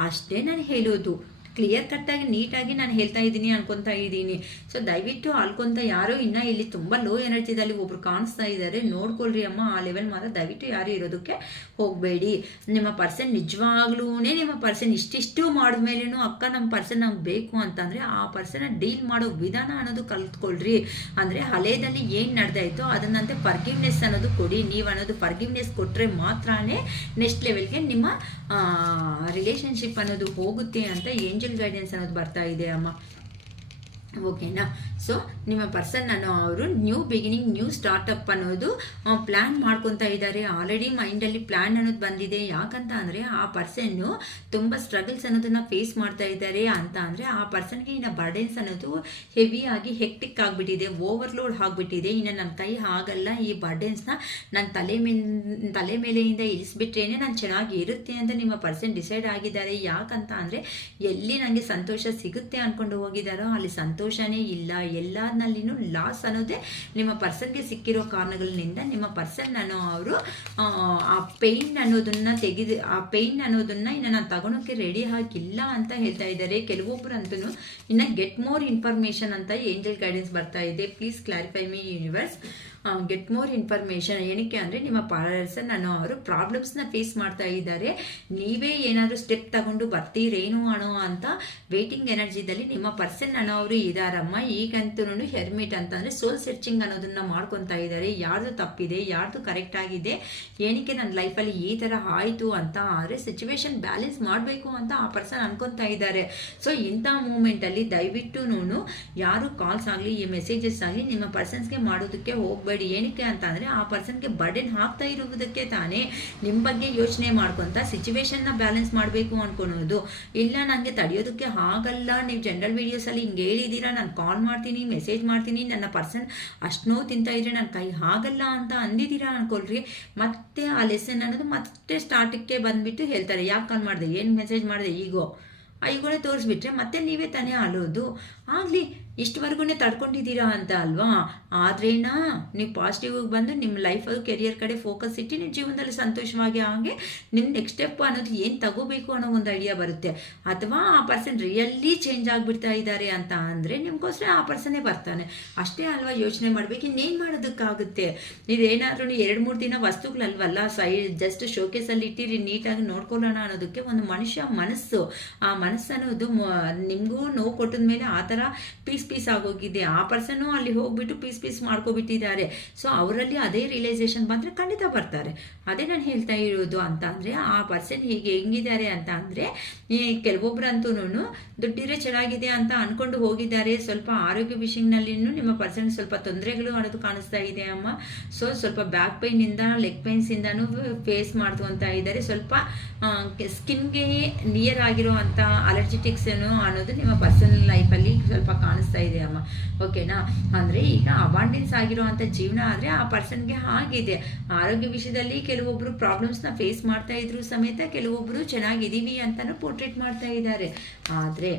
ಅಷ್ಟೇ ನಾನು ಹೇಳೋದು. ಕ್ಲಿಯರ್ ಕಟ್ಟಾಗಿ ನೀಟಾಗಿ ನಾನು ಹೇಳ್ತಾ ಇದ್ದೀನಿ ಅನ್ಕೊತಾ ಇದ್ದೀನಿ. ಸೊ ದಯವಿಟ್ಟು ಅಲ್ಕೊಂತ ಯಾರೋ ಇನ್ನೂ ಇಲ್ಲಿ ತುಂಬ ಲೋ ಎನರ್ಜಿದಲ್ಲಿ ಒಬ್ರು ಕಾಣಿಸ್ತಾ ಇದ್ದಾರೆ, ನೋಡ್ಕೊಳ್ರಿ ಅಮ್ಮ. ಆ ಲೆವೆಲ್ ಮಾತ್ರ ದಯವಿಟ್ಟು ಯಾರು ಇರೋದಕ್ಕೆ ಹೋಗಬೇಡಿ. ನಿಮ್ಮ ಪರ್ಸನ್ ನಿಜವಾಗ್ಲೂ ನಿಮ್ಮ ಪರ್ಸನ್ ಇಷ್ಟಿಷ್ಟು ಮಾಡಿದ್ಮೇಲೇನು ಅಕ್ಕ ನಮ್ಮ ಪರ್ಸನ್ ನಮ್ಗೆ ಬೇಕು ಅಂತಂದರೆ ಆ ಪರ್ಸನ್ನ ಡೀಲ್ ಮಾಡೋ ವಿಧಾನ ಅನ್ನೋದು ಕಲ್ತ್ಕೊಳ್ರಿ. ಅಂದರೆ ಹಳೆಯದಲ್ಲಿ ಏನು ನಡೆದಾಯ್ತೋ ಅದನ್ನಂತೆ ಫರ್ಗಿವ್ನೆಸ್ ಅನ್ನೋದು ಕೊಡಿ. ನೀವು ಅನ್ನೋದು ಫರ್ಗಿವ್ನೆಸ್ ಕೊಟ್ಟರೆ ಮಾತ್ರನೇ ನೆಕ್ಸ್ಟ್ ಲೆವೆಲ್ಗೆ ನಿಮ್ಮ ರಿಲೇಷನ್ಶಿಪ್ ಅನ್ನೋದು ಹೋಗುತ್ತೆ ಅಂತ ಏಂಜಲ್ ಗೈಡೆನ್ಸ್ ಅನ್ನೋದು ಬರ್ತಾ ಇದೆ ಅಮ್ಮ. ಓಕೆನಾ? ಸೊ ನಿಮ್ಮ ಪರ್ಸನ್ ಅವರು ನ್ಯೂ ಬಿಗಿನಿಂಗ್, ನ್ಯೂ ಸ್ಟಾರ್ಟಪ್ ಅನ್ನೋದು ಪ್ಲ್ಯಾನ್ ಮಾಡ್ಕೊತಾ ಇದ್ದಾರೆ. ಆಲ್ರೆಡಿ ಮೈಂಡಲ್ಲಿ ಪ್ಲ್ಯಾನ್ ಅನ್ನೋದು ಬಂದಿದೆ. ಯಾಕಂತ ಅಂದರೆ ಆ ಪರ್ಸನ್ನು ತುಂಬ ಸ್ಟ್ರಗಲ್ಸ್ ಅನ್ನೋದನ್ನು ಫೇಸ್ ಮಾಡ್ತಾ ಇದ್ದಾರೆ ಅಂತ ಅಂದರೆ ಆ ಪರ್ಸನ್ಗೆ ಇನ್ನು ಬರ್ಡನ್ಸ್ ಅನ್ನೋದು ಹೆವಿಯಾಗಿ ಹೆಕ್ಟಿಕ್ ಆಗಿಬಿಟ್ಟಿದೆ, ಓವರ್ಲೋಡ್ ಆಗಿಬಿಟ್ಟಿದೆ. ಇನ್ನು ನನ್ನ ಕೈ ಆಗಲ್ಲ, ಈ ಬರ್ಡನ್ಸ್ನ ನನ್ನ ತಲೆ ಮೇಲೆಯಿಂದ ಇಳಿಸ್ಬಿಟ್ರೇನೆ ನಾನು ಚೆನ್ನಾಗಿ ಇರುತ್ತೆ ಅಂತ ನಿಮ್ಮ ಪರ್ಸನ್ ಡಿಸೈಡ್ ಆಗಿದ್ದಾರೆ. ಯಾಕಂತ ಅಂದರೆ ಎಲ್ಲಿ ನನಗೆ ಸಂತೋಷ ಸಿಗುತ್ತೆ ಅಂದ್ಕೊಂಡು ಹೋಗಿದ್ದಾರೋ ಅಲ್ಲಿ ಸಂತೋಷನೇ ಇಲ್ಲ. ಎಲ್ಲದರಲ್ಲಿನೂ ಲಾಸ್ ಅನ್ನೋದೇ ನಿಮ್ಮ ಪರ್ಸನ್ಗೆ ಸಿಕ್ಕಿರೋ ಕಾರಣಗಳಿಂದ ನಿಮ್ಮ ಪರ್ಸನ್ ಅವರು ಆ ಪೇಯ್ನ್ ಅನ್ನೋದನ್ನ ಇನ್ನು ನಾನು ತಗೊಳೋಕ್ಕೆ ರೆಡಿ ಆಗಿಲ್ಲ ಅಂತ ಹೇಳ್ತಾ ಇದ್ದಾರೆ. ಕೆಲವೊಬ್ಬರು ಅಂತೂ ಇನ್ನು ಗೆಟ್ ಮೋರ್ ಇನ್ಫಾರ್ಮೇಷನ್ ಅಂತ ಏಂಜಲ್ ಗೈಡೆನ್ಸ್ ಬರ್ತಾ ಇದೆ. Please clarify me universe. Get more information ಏನಕ್ಕೆ ಅಂದರೆ ನಿಮ್ಮ ಪರ್ಸನ್ ಅವರು ಪ್ರಾಬ್ಲಮ್ಸ್ನ ಫೇಸ್ ಮಾಡ್ತಾ ಇದ್ದಾರೆ. ನೀವೇ ಏನಾದರೂ ಸ್ಟೆಪ್ ತಗೊಂಡು ಬರ್ತೀರೇನು ಅನ್ನೋ ಅಂತ ವೇಟಿಂಗ್ ಎನರ್ಜಿದಲ್ಲಿ ನಿಮ್ಮ ಪರ್ಸನ್ ಅವರು ಇದಾರಮ್ಮ. ಈಗಂತೂ ಹೆರ್ಮಿಟ್ ಅಂತಂದರೆ ಸೋಲ್ ಸರ್ಚಿಂಗ್ ಅನ್ನೋದನ್ನ ಮಾಡ್ಕೊತಾ ಇದ್ದಾರೆ. ಯಾರ್ದು ತಪ್ಪಿದೆ, ಯಾರ್ದು ಕರೆಕ್ಟ್ ಆಗಿದೆ, ಏನಕ್ಕೆ ನನ್ನ ಲೈಫಲ್ಲಿ ಈ ಥರ ಆಯಿತು ಅಂತ ಆದರೆ ಸಿಚುವೇಶನ್ ಬ್ಯಾಲೆನ್ಸ್ ಮಾಡಬೇಕು ಅಂತ ಆ ಪರ್ಸನ್ ಅನ್ಕೊತಾ ಇದ್ದಾರೆ. ಸೊ ಇಂಥ ಮೂಮೆಂಟಲ್ಲಿ ದಯವಿಟ್ಟು ಯಾರು ಕಾಲ್ಸ್ ಆಗಲಿ ಈ ಮೆಸೇಜಸ್ ಆಗಲಿ ನಿಮ್ಮ ಪರ್ಸನ್ಸ್ಗೆ ಮಾಡೋದಕ್ಕೆ ಹೋಗ್ಬೇಡಿ. ಏನಕ್ಕೆ ಅಂತ ಅಂದರೆ ಆ ಪರ್ಸನ್ಗೆ ಬರ್ಡನ್ ಹಾಕ್ತಾ ಇರುವುದಕ್ಕೆ ತಾನೇ ನಿಮ್ಮ ಬಗ್ಗೆ ಯೋಚನೆ ಮಾಡ್ಕೊತ ಸಿಚುವೇಶನ್ನ ಬ್ಯಾಲೆನ್ಸ್ ಮಾಡಬೇಕು ಅನ್ಕೊಳೋದು. ಇಲ್ಲ ನನಗೆ ತಡೆಯೋದಕ್ಕೆ ಆಗಲ್ಲ, ನೀವು ಜನರಲ್ ವಿಡಿಯೋಸಲ್ಲಿ ಹಿಂಗೆ ಹೇಳಿದ್ದೀರಾ, ನಾನು ಕಾಲ್ ಮಾಡ್ತೀನಿ, ಮೆಸೇಜ್ ಮಾಡ್ತೀನಿ, ನನ್ನ ಪರ್ಸನ್ ಅಷ್ಟು ನೋವು ತಿಂತಾ ಇದ್ರೆ ನನ್ನ ಕೈ ಆಗಲ್ಲ ಅಂತ ಅಂದಿದ್ದೀರಾ ಅನ್ಕೊಳ್ರಿ. ಮತ್ತೆ ಆ ಲೆಸನ್ ಅನ್ನೋದು ಮತ್ತೆ ಸ್ಟಾರ್ಟಿಗೆ ಬಂದ್ಬಿಟ್ಟು ಹೇಳ್ತಾರೆ, ಯಾಕೆ ಕಾಲ್ ಮಾಡಿದೆ, ಏನು ಮೆಸೇಜ್ ಮಾಡಿದೆ, ಈಗೋಳೆ ತೋರಿಸ್ಬಿಟ್ರೆ ಮತ್ತೆ ನೀವೇ ತಾನೇ ಅಳೋದು. ಆಗಲಿ, ಇಷ್ಟವರೆಗೂ ತಡ್ಕೊಂಡಿದ್ದೀರಾ ಅಂತ ಅಲ್ವಾ? ಆದ್ರೇನಾ ನೀವು ಪಾಸಿಟಿವ್ ಬಂದು ನಿಮ್ಮ ಲೈಫಲ್ಲಿ ಕೆರಿಯರ್ ಕಡೆ ಫೋಕಸ್ ಇಟ್ಟು ನಿಮ್ಮ ಜೀವನದಲ್ಲಿ ಸಂತೋಷವಾಗಿ ಹಾಗೆ ನಿಮ್ಮ ನೆಕ್ಸ್ಟ್ ಸ್ಟೆಪ್ ಅನ್ನೋದು ಏನು ತಗೋಬೇಕು ಅನ್ನೋ ಒಂದು ಐಡಿಯಾ ಬರುತ್ತೆ. ಅಥವಾ ಆ ಪರ್ಸನ್ ರಿಯಲಿ ಚೇಂಜ್ ಆಗಿಬಿಡ್ತಾ ಇದ್ದಾರೆ ಅಂತ ಅಂದರೆ ನಿಮಗೋಸ್ಕರ ಆ ಪರ್ಸನ್ನೇ ಬರ್ತಾನೆ. ಅಷ್ಟೇ ಅಲ್ವಾ ಯೋಚನೆ ಮಾಡಬೇಕು, ಇನ್ನೇನು ಮಾಡೋದಕ್ಕಾಗುತ್ತೆ? ಇದೇನಾದ್ರೂ 2-3 ದಿನ ವಸ್ತುಗಳಲ್ವಲ್ಲ, ಜಸ್ಟ್ ಶೋಕೇಸಲ್ಲಿ ಇಟ್ಟಿರಿ, ನೀಟಾಗಿ ನೋಡ್ಕೊಳ್ಳೋಣ ಅನ್ನೋದಕ್ಕೆ ಒಂದು ಮನುಷ್ಯ ಮನಸ್ಸು, ಆ ಮನಸ್ಸು ಅನ್ನೋದು ನಿಮಗೂ ನೋವು ಕೊಟ್ಟದ ಮೇಲೆ ಆ ಥರ ಪೀಸ್ ಆಗೋಗಿದೆ. ಆ ಪರ್ಸನ್ನು ಅಲ್ಲಿ ಹೋಗ್ಬಿಟ್ಟು ಪೀಸ್ ಮಾಡ್ಕೊಬಿಟ್ಟಿದ್ದಾರೆ. ಸೊ ಅವರಲ್ಲಿ ಅದೇ ರಿಯಲೈಸೇಷನ್ ಬಂದರೆ ಖಂಡಿತ ಬರ್ತಾರೆ. ಅದೇ ನಾನು ಹೇಳ್ತಾ ಇರೋದು ಅಂತ ಅಂದರೆ ಆ ಪರ್ಸನ್ ಹೀಗೆ ಹೆಂಗಿದ್ದಾರೆ ಅಂತ ಅಂದರೆ ಈ ಕೆಲವೊಬ್ಬರಂತೂ ದುಡ್ಡಿದ್ರೆ ಚೆನ್ನಾಗಿದೆ ಅಂತ ಅಂದ್ಕೊಂಡು ಹೋಗಿದ್ದಾರೆ. ಸ್ವಲ್ಪ ಆರೋಗ್ಯ ವಿಷಯದಲ್ಲಿ ನಿಮ್ಮ ಪರ್ಸನ್ ಸ್ವಲ್ಪ ತೊಂದರೆಗಳು ಅನ್ನೋದು ಕಾಣಿಸ್ತಾ ಇದೆ ಅಮ್ಮ. ಸೊ ಸ್ವಲ್ಪ ಬ್ಯಾಕ್ ಪೈನಿಂದ ಲೆಗ್ ಪೈನ್ಸಿಂದನೂ ಫೇಸ್ ಮಾಡ್ಕೊತಾ ಇದ್ದಾರೆ. ಸ್ವಲ್ಪ ಸ್ಕಿನ್ಗೆ ನಿಯರ್ ಆಗಿರೋ ಅಂಥ ಅಲರ್ಜಿಟಿಕ್ಸ್ ಅನ್ನೋದು ನಿಮ್ಮ ಪರ್ಸನಲ್ ಲೈಫಲ್ಲಿ ಸ್ವಲ್ಪ ಕಾಣಿಸ್ತಾ ಇದೆ ಅಮ್ಮ. ಓಕೆನಾ? ಅಂದರೆ ಈಗ ಅಬಾಂಡೆನ್ಸ್ ಆಗಿರೋ ಅಂಥ ಜೀವನ ಆದರೆ ಆ ಪರ್ಸನ್ಗೆ ಆಗಿದೆ. ಆರೋಗ್ಯ ವಿಷಯದಲ್ಲಿ ಕೆಲವೊಬ್ಬರು ಪ್ರಾಬ್ಲಮ್ಸ್ನ ಫೇಸ್ ಮಾಡ್ತಾ ಇದ್ರು ಸಮೇತ ಕೆಲವೊಬ್ಬರು ಚೆನ್ನಾಗಿದ್ದೀವಿ ಅಂತಲೂ ಪೋರ್ಟ್ರೇಟ್ ಮಾಡ್ತಾ ಇದ್ದಾರೆ. ಆದರೆ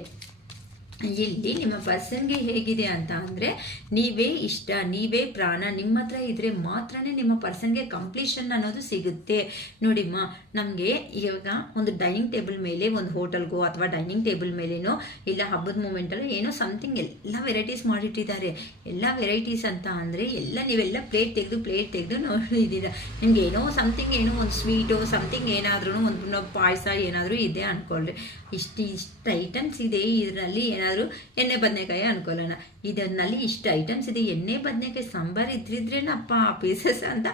ಇಲ್ಲಿ ನಿಮ್ಮ ಪರ್ಸನ್ಗೆ ಹೇಗಿದೆ ಅಂತ ಅಂದರೆ, ನೀವೇ ಇಷ್ಟ, ನೀವೇ ಪ್ರಾಣ, ನಿಮ್ಮ ಹತ್ರ ಇದ್ರೆ ಮಾತ್ರನೇ ನಿಮ್ಮ ಪರ್ಸನ್ಗೆ ಕಂಪ್ಲೀಷನ್ ಅನ್ನೋದು ಸಿಗುತ್ತೆ. ನೋಡಿಮ್ಮ, ನಮಗೆ ಇವಾಗ ಒಂದು ಡೈನಿಂಗ್ ಟೇಬಲ್ ಮೇಲೆ ಒಂದು ಹೋಟೆಲ್ಗೋ ಅಥವಾ ಡೈನಿಂಗ್ ಟೇಬಲ್ ಮೇಲೇನೋ ಇಲ್ಲ ಹಬ್ಬದ ಮೂಮೆಂಟಲ್ಲೋ ಏನೋ ಸಮಥಿಂಗ್ ಎಲ್ಲ ವೆರೈಟೀಸ್ ಮಾಡಿಟ್ಟಿದ್ದಾರೆ. ಎಲ್ಲ ವೆರೈಟೀಸ್ ಅಂತ ಅಂದರೆ ನೀವೆಲ್ಲ ಪ್ಲೇಟ್ ತೆಗೆದು ನೋಡಿದ್ದೀರಾ. ನಿಮ್ಗೆ ಏನೋ ಸಮಥಿಂಗ್, ಏನೋ ಒಂದು ಸ್ವೀಟು ಸಮಥಿಂಗ್ ಏನಾದ್ರೂ ಒಂದು ಪಾಯಸ ಏನಾದರೂ ಇದೆ ಅಂದ್ಕೊಳ್ಳ್ರಿ. ಇಷ್ಟು ಐಟಮ್ಸ್ ಇದೆ, ಇದರಲ್ಲಿ ಏನಾದರೂ ಎಣ್ಣೆ ಬದನೆಕಾಯಿ ಅನ್ಕೊಳ್ಳೋಣ, ಇದರಲ್ಲಿ ಇಷ್ಟು ಐಟಮ್ಸ್ ಇದೆ, ಎಣ್ಣೆ ಬದನೆಕಾಯಿ ಸಾಂಬಾರು ಇದ್ರಿದ್ರೇನಪ್ಪ ಆ ಪೀಸಸ್ ಅಂತ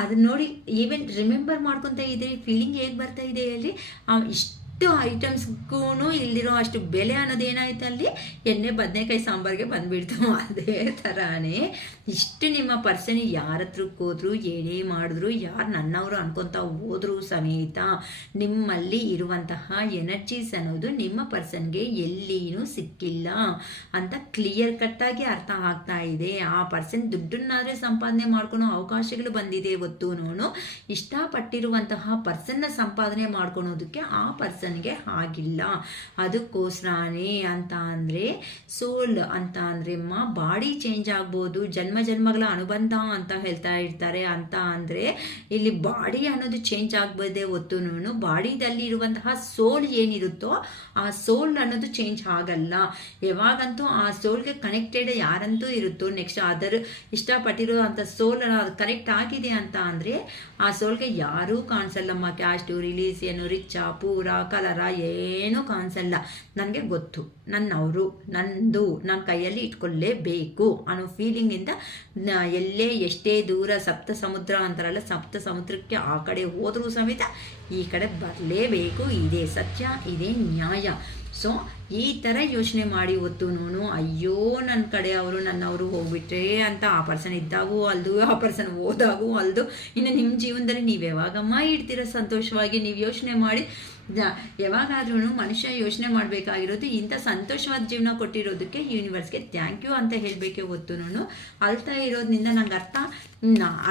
ಅದನ್ನ ನೋಡಿ ಈವನ್ ರಿಮೆಂಬರ್ ಮಾಡ್ಕೊತಾ ಇದ್ರಿ. ಫೀಲಿಂಗ್ ಹೇಗೆ ಬರ್ತಾ ಇದೆ ಹೇಳಿ? ಇಷ್ಟು ಐಟಮ್ಸ್ಗೂ ಇಲ್ದಿರೋ ಅಷ್ಟು ಬೆಲೆ ಅನ್ನೋದೇನಾಯ್ತು ಅಲ್ಲಿ ಎಣ್ಣೆ ಬದನೆಕಾಯಿ ಸಾಂಬಾರಿಗೆ ಬಂದ್ಬಿಡ್ತು. ಅದೇ ಥರನೇ ಇಷ್ಟು ನಿಮ್ಮ ಪರ್ಸನ್ ಯಾರ ಹತ್ರಕ್ಕೆ ಹೋದ್ರು, ಏನೇ ಮಾಡಿದ್ರು, ಯಾರು ನನ್ನವರು ಅನ್ಕೊತಾ ಹೋದ್ರು ಸಮೇತ ನಿಮ್ಮಲ್ಲಿ ಇರುವಂತಹ ಎನರ್ಜೀಸ್ ಅನ್ನೋದು ನಿಮ್ಮ ಪರ್ಸನ್ಗೆ ಎಲ್ಲಿನೂ ಸಿಕ್ಕಿಲ್ಲ ಅಂತ ಕ್ಲಿಯರ್ ಕಟ್ಟಾಗಿ ಅರ್ಥ ಆಗ್ತಾ ಇದೆ. ಆ ಪರ್ಸನ್ ದುಡ್ಡನ್ನಾದರೆ ಸಂಪಾದನೆ ಮಾಡ್ಕೊಳೋ ಅವಕಾಶಗಳು ಬಂದಿದೆ. ಇವತ್ತು ಇಷ್ಟಪಟ್ಟಿರುವಂತಹ ಪರ್ಸನ್ನ ಸಂಪಾದನೆ ಮಾಡ್ಕೊಳೋದಕ್ಕೆ ಆ ಪರ್ಸನ್ಗೆ ಆಗಿಲ್ಲ. ಅದಕ್ಕೋಸ್ಕರನೇ ಅಂತ ಅಂದರೆ ಸೋಲ್ ಅಂತ ಅಂದರೆ ಬಾಡಿ ಚೇಂಜ್ ಆಗ್ಬೋದು, ಜನ್ಮಗಳ ಅನುಬಂಧ ಅಂತ ಹೇಳ್ತಾ ಇರ್ತಾರೆ. ಅಂತ ಅಂದರೆ ಇಲ್ಲಿ ಬಾಡಿ ಅನ್ನೋದು ಚೇಂಜ್ ಆಗ್ಬೋದೇ ಹೊತ್ತು ಬಾಡಿದಲ್ಲಿ ಇರುವಂತಹ ಸೋಲ್ ಏನಿರುತ್ತೋ ಆ ಸೋಲ್ ಅನ್ನೋದು ಚೇಂಜ್ ಆಗಲ್ಲ. ಯಾವಾಗಂತೂ ಆ ಸೋಲ್ಗೆ ಕನೆಕ್ಟೆಡ್ ಯಾರಂತೂ ಇರುತ್ತೋ, ನೆಕ್ಸ್ಟ್ ಅದರ ಇಷ್ಟಪಟ್ಟಿರೋ ಅಂಥ ಸೋಲ್ ಅದು ಕನೆಕ್ಟ್ ಆಗಿದೆ ಅಂತ ಅಂದರೆ ಆ ಸೋಲ್ಗೆ ಯಾರೂ ಕಾಣಿಸಲ್ಲಮ್ಮ. ಕ್ಯಾಸ್ಟು, ರಿಲೀಸಿಯನು, ರಿಚ್ಚ, ಪೂರ, ಕಲರ ಏನೂ ಕಾಣಿಸಲ್ಲ. ನನಗೆ ಗೊತ್ತು ನನ್ನವರು, ನಂದು, ನನ್ನ ಕೈಯಲ್ಲಿ ಇಟ್ಕೊಳ್ಳೇಬೇಕು ಅನ್ನೋ ಫೀಲಿಂಗಿಂದ ಎಲ್ಲೇ ಎಷ್ಟೇ ದೂರ ಸಪ್ತ ಸಮುದ್ರ ಅಂತಾರಲ್ಲ, ಸಪ್ತ ಸಮುದ್ರಕ್ಕೆ ಆ ಕಡೆ ಹೋದರೂ ಸಮೇತ ಈ ಕಡೆ ಬರಲೇಬೇಕು. ಇದೇ ಸತ್ಯ, ಇದೇ ನ್ಯಾಯ. ಸೊ ಈ ಥರ ಯೋಚನೆ ಮಾಡಿ ಹೊತ್ತು ಅಯ್ಯೋ ನನ್ನ ಕಡೆ ಅವರು ನನ್ನವರು ಹೋಗ್ಬಿಟ್ರೆ ಅಂತ ಆ ಪರ್ಸನ್ ಇದ್ದಾಗೂ ಅಲ್ದು, ಆ ಪರ್ಸನ್ ಹೋದಾಗೂ ಅಲ್ದು. ಇನ್ನು ನಿಮ್ಮ ಜೀವನದಲ್ಲಿ ನೀವು ಯಾವಾಗಮ್ಮ ಇಡ್ತೀರ ಸಂತೋಷವಾಗಿ? ನೀವು ಯೋಚನೆ ಮಾಡಿ. ಯಾವಾಗಾದ್ರೂ ಮನುಷ್ಯ ಯೋಚನೆ ಮಾಡಬೇಕಾಗಿರೋದು ಇಂಥ ಸಂತೋಷವಾದ ಜೀವನ ಕೊಟ್ಟಿರೋದಕ್ಕೆ ಯೂನಿವರ್ಸ್ಗೆ ಥ್ಯಾಂಕ್ ಯು ಅಂತ ಹೇಳಬೇಕೆ ಹೊತ್ತು ಅಳ್ತಾ ಇರೋದ್ರಿಂದ ನಂಗೆ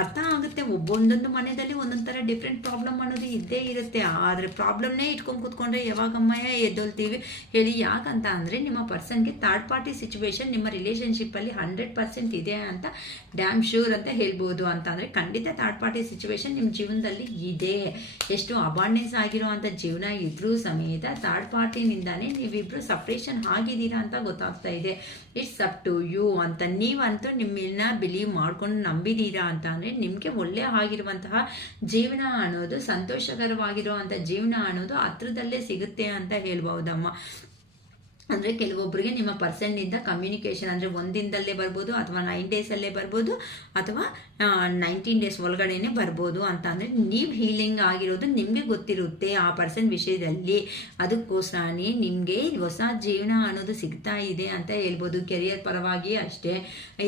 ಅರ್ಥ ಆಗುತ್ತೆ. ಒಂದೊಂದು ಮನೆಯಲ್ಲಿ ಒಂದೊಂದು ಥರ ಡಿಫ್ರೆಂಟ್ ಪ್ರಾಬ್ಲಮ್ ಅನ್ನೋದು ಇದ್ದೇ ಇರುತ್ತೆ. ಆದರೆ ಪ್ರಾಬ್ಲಮ್ನೇ ಇಟ್ಕೊಂಡು ಕೂತ್ಕೊಂಡ್ರೆ ಯಾವಾಗಮ್ಮಯ್ಯ ಎದ್ದೊಳ್ತೀವಿ ಹೇಳಿ? ಯಾಕಂತ ಅಂದರೆ ನಿಮ್ಮ ಪರ್ಸನ್ಗೆ ಥರ್ಡ್ ಪಾರ್ಟಿ ಸಿಚುವೇಶನ್ ನಿಮ್ಮ ರಿಲೇಷನ್ಶಿಪ್ಪಲ್ಲಿ 100% ಇದೆ ಅಂತ ಡ್ಯಾಮ್ ಶ್ಯೂರ್ ಅಂತ ಹೇಳ್ಬೋದು. ಅಂತ ಅಂದರೆ ಖಂಡಿತ ಥರ್ಡ್ ಪಾರ್ಟಿ ಸಿಚುವೇಶನ್ ನಿಮ್ಮ ಜೀವನದಲ್ಲಿ ಇದೆ. ಎಷ್ಟು ಅಬಾಂಡೆನ್ಸ್ ಆಗಿರೋ ಅಂಥ ಜೀವನ ಇದ್ರೂ ಸಮೇತ ಥರ್ಡ್ ಪಾರ್ಟಿನಿಂದಾನೇ ನೀವಿಬ್ರು ಸಪ್ರೇಷನ್ ಆಗಿದ್ದೀರಾ ಅಂತ ಗೊತ್ತಾಗ್ತಾ ಇದೆ. ಇಟ್ಸ್ ಅಪ್ ಟು ಯು ಅಂತ ನೀವಂತೂ ನಿಮ್ಮನ್ನ ಬಿಲೀವ್ ಮಾಡ್ಕೊಂಡು ನಂಬಿದ್ದೀರಾ ಅಂತ ಅಂದರೆ ನಿಮಗೆ ಒಳ್ಳೆ ಆಗಿರುವಂತಹ ಜೀವನ ಅನ್ನೋದು, ಸಂತೋಷಕರವಾಗಿರುವಂಥ ಜೀವನ ಅನ್ನೋದು ಹತ್ರದಲ್ಲೇ ಸಿಗುತ್ತೆ ಅಂತ ಹೇಳ್ಬಹುದಮ್ಮ. ಅಂದರೆ ಕೆಲವೊಬ್ಬರಿಗೆ ನಿಮ್ಮ ಪರ್ಸನ್ನಿಂದ ಕಮ್ಯುನಿಕೇಷನ್ ಅಂದರೆ ಒಂದಿನದಲ್ಲೇ ಬರ್ಬೋದು, ಅಥವಾ 9 ಡೇಸಲ್ಲೇ ಬರ್ಬೋದು, ಅಥವಾ 19 ಡೇಸ್ ಒಳಗಡೆನೆ ಬರ್ಬೋದು. ಅಂತ ಅಂದರೆ ನೀವು ಹೀಲಿಂಗ್ ಆಗಿರೋದು ನಿಮಗೆ ಗೊತ್ತಿರುತ್ತೆ ಆ ಪರ್ಸನ್ ವಿಷಯದಲ್ಲಿ. ಅದಕ್ಕೋಸ್ಕರನೇ ನಿಮಗೆ ಹೊಸ ಜೀವನ ಅನ್ನೋದು ಸಿಗ್ತಾ ಇದೆ ಅಂತ ಹೇಳ್ಬೋದು. ಕೆರಿಯರ್ ಪರವಾಗಿ ಅಷ್ಟೇ,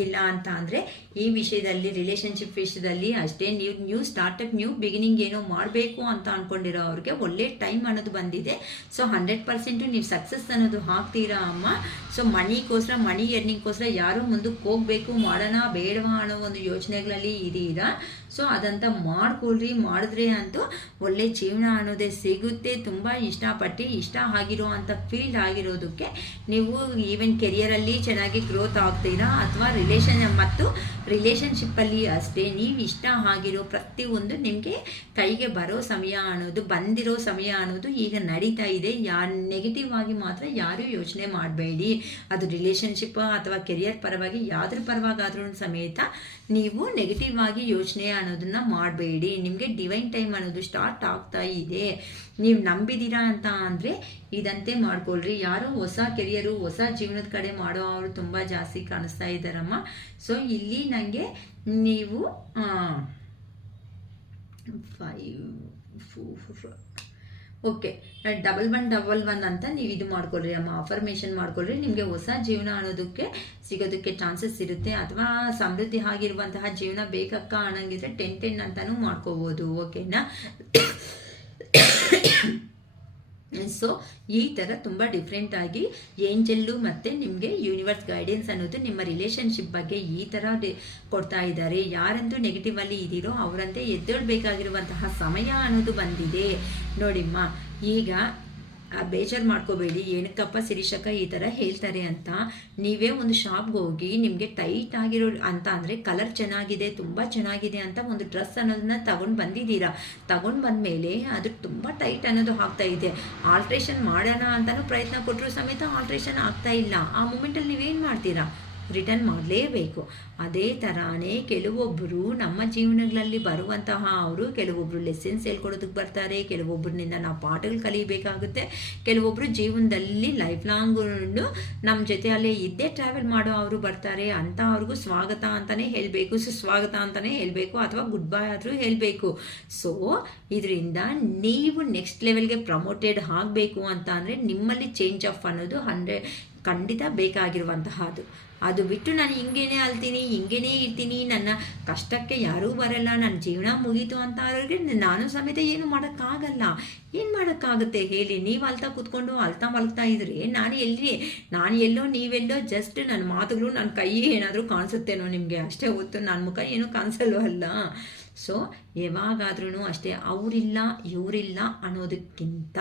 ಇಲ್ಲ ಅಂತ ಅಂದರೆ ಈ ವಿಷಯದಲ್ಲಿ ರಿಲೇಷನ್ಶಿಪ್ ವಿಷಯದಲ್ಲಿ ಅಷ್ಟೇ. ನೀವು ನ್ಯೂ ಸ್ಟಾರ್ಟಪ್, ನ್ಯೂ ಬಿಗಿನಿಂಗ್ ಏನೋ ಮಾಡಬೇಕು ಅಂತ ಅಂದ್ಕೊಂಡಿರೋ ಅವ್ರಿಗೆ ಒಳ್ಳೆ ಟೈಮ್ ಅನ್ನೋದು ಬಂದಿದೆ. ಸೊ 100% ನೀವು ಸಕ್ಸಸ್ ಅನ್ನೋದು ಆಗ್ತೀರಾ ಅಮ್ಮ. ಸೊ ಮನಿಗೋಸ್ಕರ, ಮನಿ ಎರ್ನಿಂಗ್ಗೋಸ್ಕರ ಯಾರು ಮುಂದಕ್ಕೆ ಹೋಗಬೇಕು, ಮಾಡೋಣ ಬೇಡವಾ ಅನ್ನೋ ಒಂದು ಯೋಚನೆಗಳಲ್ಲಿ ಇದೀರಾ. ಸೊ ಅದಂತ ಮಾಡ್ಕೊಳ್ರಿ. ಮಾಡಿದ್ರೆ ಅಂತೂ ಒಳ್ಳೆ ಜೀವನ ಅನ್ನೋದೇ ಸಿಗುತ್ತೆ. ತುಂಬ ಇಷ್ಟಪಟ್ಟು ಇಷ್ಟ ಆಗಿರೋ ಅಂಥ ಫೀಲ್ಡ್ ಆಗಿರೋದಕ್ಕೆ ನೀವು ಈವನ್ ಕೆರಿಯರಲ್ಲಿ ಚೆನ್ನಾಗಿ ಗ್ರೋತ್ ಆಗ್ತೀರಾ, ಅಥವಾ ರಿಲೇಷನ್ಶಿಪ್ಪಲ್ಲಿ ಅಷ್ಟೇ ನೀವು ಇಷ್ಟ ಆಗಿರೋ ಪ್ರತಿಯೊಂದು ನಿಮಗೆ ಕೈಗೆ ಬರೋ ಸಮಯ ಅನ್ನೋದು, ಬಂದಿರೋ ಸಮಯ ಅನ್ನೋದು ಈಗ ನಡೀತಾ ಇದೆ. ನೆಗೆಟಿವ್ ಆಗಿ ಮಾತ್ರ ಯಾರೂ ಯೋಚನೆ ಮಾಡಬೇಡಿ. ಅದು ರಿಲೇಷನ್ಶಿಪ್ ಅಥವಾ ಕೆರಿಯರ್ ಪರವಾಗಿ ಯಾವ್ದ್ರ ಪರವಾಗಾದ್ರೂ ಸಮೇತ ನೀವು ನೆಗೆಟಿವ್ ಆಗಿ ಯೋಚನೆ ಅನ್ನೋದನ್ನ ಮಾಡಬೇಡಿ. ನಿಮಗೆ ಡಿವೈನ್ ಟೈಮ್ ಅನ್ನೋದು ಸ್ಟಾರ್ಟ್ ಆಗ್ತಾ ಇದೆ. ನೀವು ನಂಬಿದ್ದೀರಾ ಅಂತ ಅಂದರೆ ಇದಂತೆ ಮಾಡ್ಕೊಳ್ರಿ. ಯಾರೋ ಹೊಸ ಕೆರಿಯರು, ಹೊಸ ಜೀವನದ ಕಡೆ ಮಾಡೋ ಅವರು ತುಂಬ ಜಾಸ್ತಿ ಕಾಣಿಸ್ತಾ ಇದ್ದಾರಮ್ಮ. ಸೊ ಇಲ್ಲಿ ನನಗೆ ನೀವು 5 ಓಕೆ 1111 ಅಂತ ನೀವು ಇದು ಮಾಡ್ಕೊಳ್ರಿ ಅಮ್ಮ, ಅಫರ್ಮೇಷನ್ ಮಾಡ್ಕೊಳ್ರಿ. ನಿಮಗೆ ಹೊಸ ಜೀವನ ಅನ್ನೋದಕ್ಕೆ ಸಿಗೋದಕ್ಕೆ ಚಾನ್ಸಸ್ ಇರುತ್ತೆ. ಅಥವಾ ಸಮೃದ್ಧಿ ಆಗಿರುವಂತಹ ಜೀವನ ಬೇಕಕ್ಕ ಅನ್ನಂಗಿದ್ರೆ 1010 ಅಂತಾನೂ ಮಾಡ್ಕೋಬೋದು. ಓಕೆನಾ? ಸೊ ಈ ಥರ ತುಂಬ ಡಿಫ್ರೆಂಟಾಗಿ ಏಂಜಲ್ಲು ಮತ್ತು ನಿಮಗೆ ಯೂನಿವರ್ಸ್ ಗೈಡೆನ್ಸ್ ಅನ್ನೋದು ನಿಮ್ಮ ರಿಲೇಷನ್ಶಿಪ್ ಬಗ್ಗೆ ಈ ಥರ ಕೊಡ್ತಾ ಇದ್ದಾರೆ. ಯಾರಂತೂ ನೆಗೆಟಿವ್ ಅಲ್ಲಿ ಇದ್ದೀರೋ ಅವರಂತೆ ಎದ್ದೇಳಬೇಕಾಗಿರುವಂತಹ ಸಮಯ ಅನ್ನೋದು ಬಂದಿದೆ. ನೋಡಿಮ್ಮ, ಈಗ ಬೇಜಾರು ಮಾಡ್ಕೋಬೇಡಿ, ಏನಕ್ಕಪ್ಪ ಶಿರೀಷಕ್ಕ ಈ ಥರ ಹೇಳ್ತಾರೆ ಅಂತ. ನೀವೇ ಒಂದು ಶಾಪ್ಗೆ ಹೋಗಿ ನಿಮಗೆ ಟೈಟ್ ಆಗಿರೋ ಅಂತ ಅಂದರೆ ಕಲರ್ ಚೆನ್ನಾಗಿದೆ, ತುಂಬ ಚೆನ್ನಾಗಿದೆ ಅಂತ ಒಂದು ಡ್ರೆಸ್ ಅನ್ನೋದನ್ನ ತಗೊಂಡು ಬಂದಿದ್ದೀರಾ. ತಗೊಂಡು ಬಂದಮೇಲೆ ಅದು ತುಂಬ ಟೈಟ್ ಅನ್ನೋದು ಆಗ್ತಾ ಇದೆ. ಆಲ್ಟ್ರೇಷನ್ ಮಾಡೋಣ ಅಂತಲೂ ಪ್ರಯತ್ನ ಕೊಟ್ಟರು ಸಮೇತ ಆಲ್ಟ್ರೇಷನ್ ಆಗ್ತಾ ಇಲ್ಲ. ಆ ಮೂಮೆಂಟಲ್ಲಿ ನೀವೇನು ಮಾಡ್ತೀರಾ? ರಿಟರ್ನ್ ಮಾಡಲೇಬೇಕು. ಅದೇ ಥರನೇ ಕೆಲವೊಬ್ಬರು ನಮ್ಮ ಜೀವನಗಳಲ್ಲಿ ಬರುವಂತಹ ಅವರು ಕೆಲವೊಬ್ಬರು ಲೆಸನ್ಸ್ ಹೇಳ್ಕೊಡೋದಕ್ಕೆ ಬರ್ತಾರೆ, ಕೆಲವೊಬ್ಬರಿಂದ ನಾವು ಪಾಠಗಳು ಕಲಿಬೇಕಾಗುತ್ತೆ, ಕೆಲವೊಬ್ಬರು ಜೀವನದಲ್ಲಿ ಲೈಫ್ ಲಾಂಗ್ ನಮ್ಮ ಜೊತೆಯಲ್ಲೇ ಇದ್ದೇ ಟ್ರಾವೆಲ್ ಮಾಡೋ ಅವರು ಬರ್ತಾರೆ. ಅಂತ ಅವ್ರಿಗೂ ಸ್ವಾಗತ ಅಂತಲೇ ಹೇಳಬೇಕು, ಸುಸ್ವಾಗತ ಅಂತಲೇ ಹೇಳಬೇಕು, ಅಥವಾ ಗುಡ್ ಬೈ ಆದರೂ ಹೇಳಬೇಕು. ಸೊ ಇದರಿಂದ ನೀವು ನೆಕ್ಸ್ಟ್ ಲೆವೆಲ್ಗೆ ಪ್ರಮೋಟೆಡ್ ಆಗಬೇಕು ಅಂತ ಅಂದರೆ ನಿಮ್ಮಲ್ಲಿ ಚೇಂಜ್ ಆಫ್ ಅನ್ನೋದು ಖಂಡಿತ ಬೇಕಾಗಿರುವಂತಹದ್ದು. ಅದು ಬಿಟ್ಟು ನಾನು ಹಿಂಗೇನೆ ಅಲ್ತೀನಿ, ಹಿಂಗೇನೆ ಇರ್ತೀನಿ, ನನ್ನ ಕಷ್ಟಕ್ಕೆ ಯಾರೂ ಬರಲ್ಲ, ನನ್ನ ಜೀವನ ಮುಗೀತು ಅಂತ ಅವ್ರಿಗೆ ನಾನು ಸಮೇತ ಏನು ಮಾಡೋಕ್ಕಾಗಲ್ಲ. ಏನು ಮಾಡೋಕ್ಕಾಗುತ್ತೆ ಹೇಳಿ? ನೀವು ಅಳ್ತಾ ಕೂತ್ಕೊಂಡು ಅಳ್ತಾ ಮಲಗ್ತಾ ಇದ್ರೆ ನಾನು ಎಲ್ಲೋ ನೀವೆಲ್ಲೋ, ಜಸ್ಟ್ ನನ್ನ ಮಾತುಗಳು ನನ್ನ ಕೈ ಏನಾದರೂ ಕಾಣಿಸುತ್ತೇನೋ ನಿಮಗೆ ಅಷ್ಟೇ ಹೊತ್ತು, ನನ್ನ ಮುಖ ಏನೂ ಕಾಣಿಸಲ್ವಲ್ಲ. ಸೊ ಯಾವಾಗಾದ್ರೂ ಅಷ್ಟೇ, ಅವರಿಲ್ಲ ಇವರಿಲ್ಲ ಅನ್ನೋದಕ್ಕಿಂತ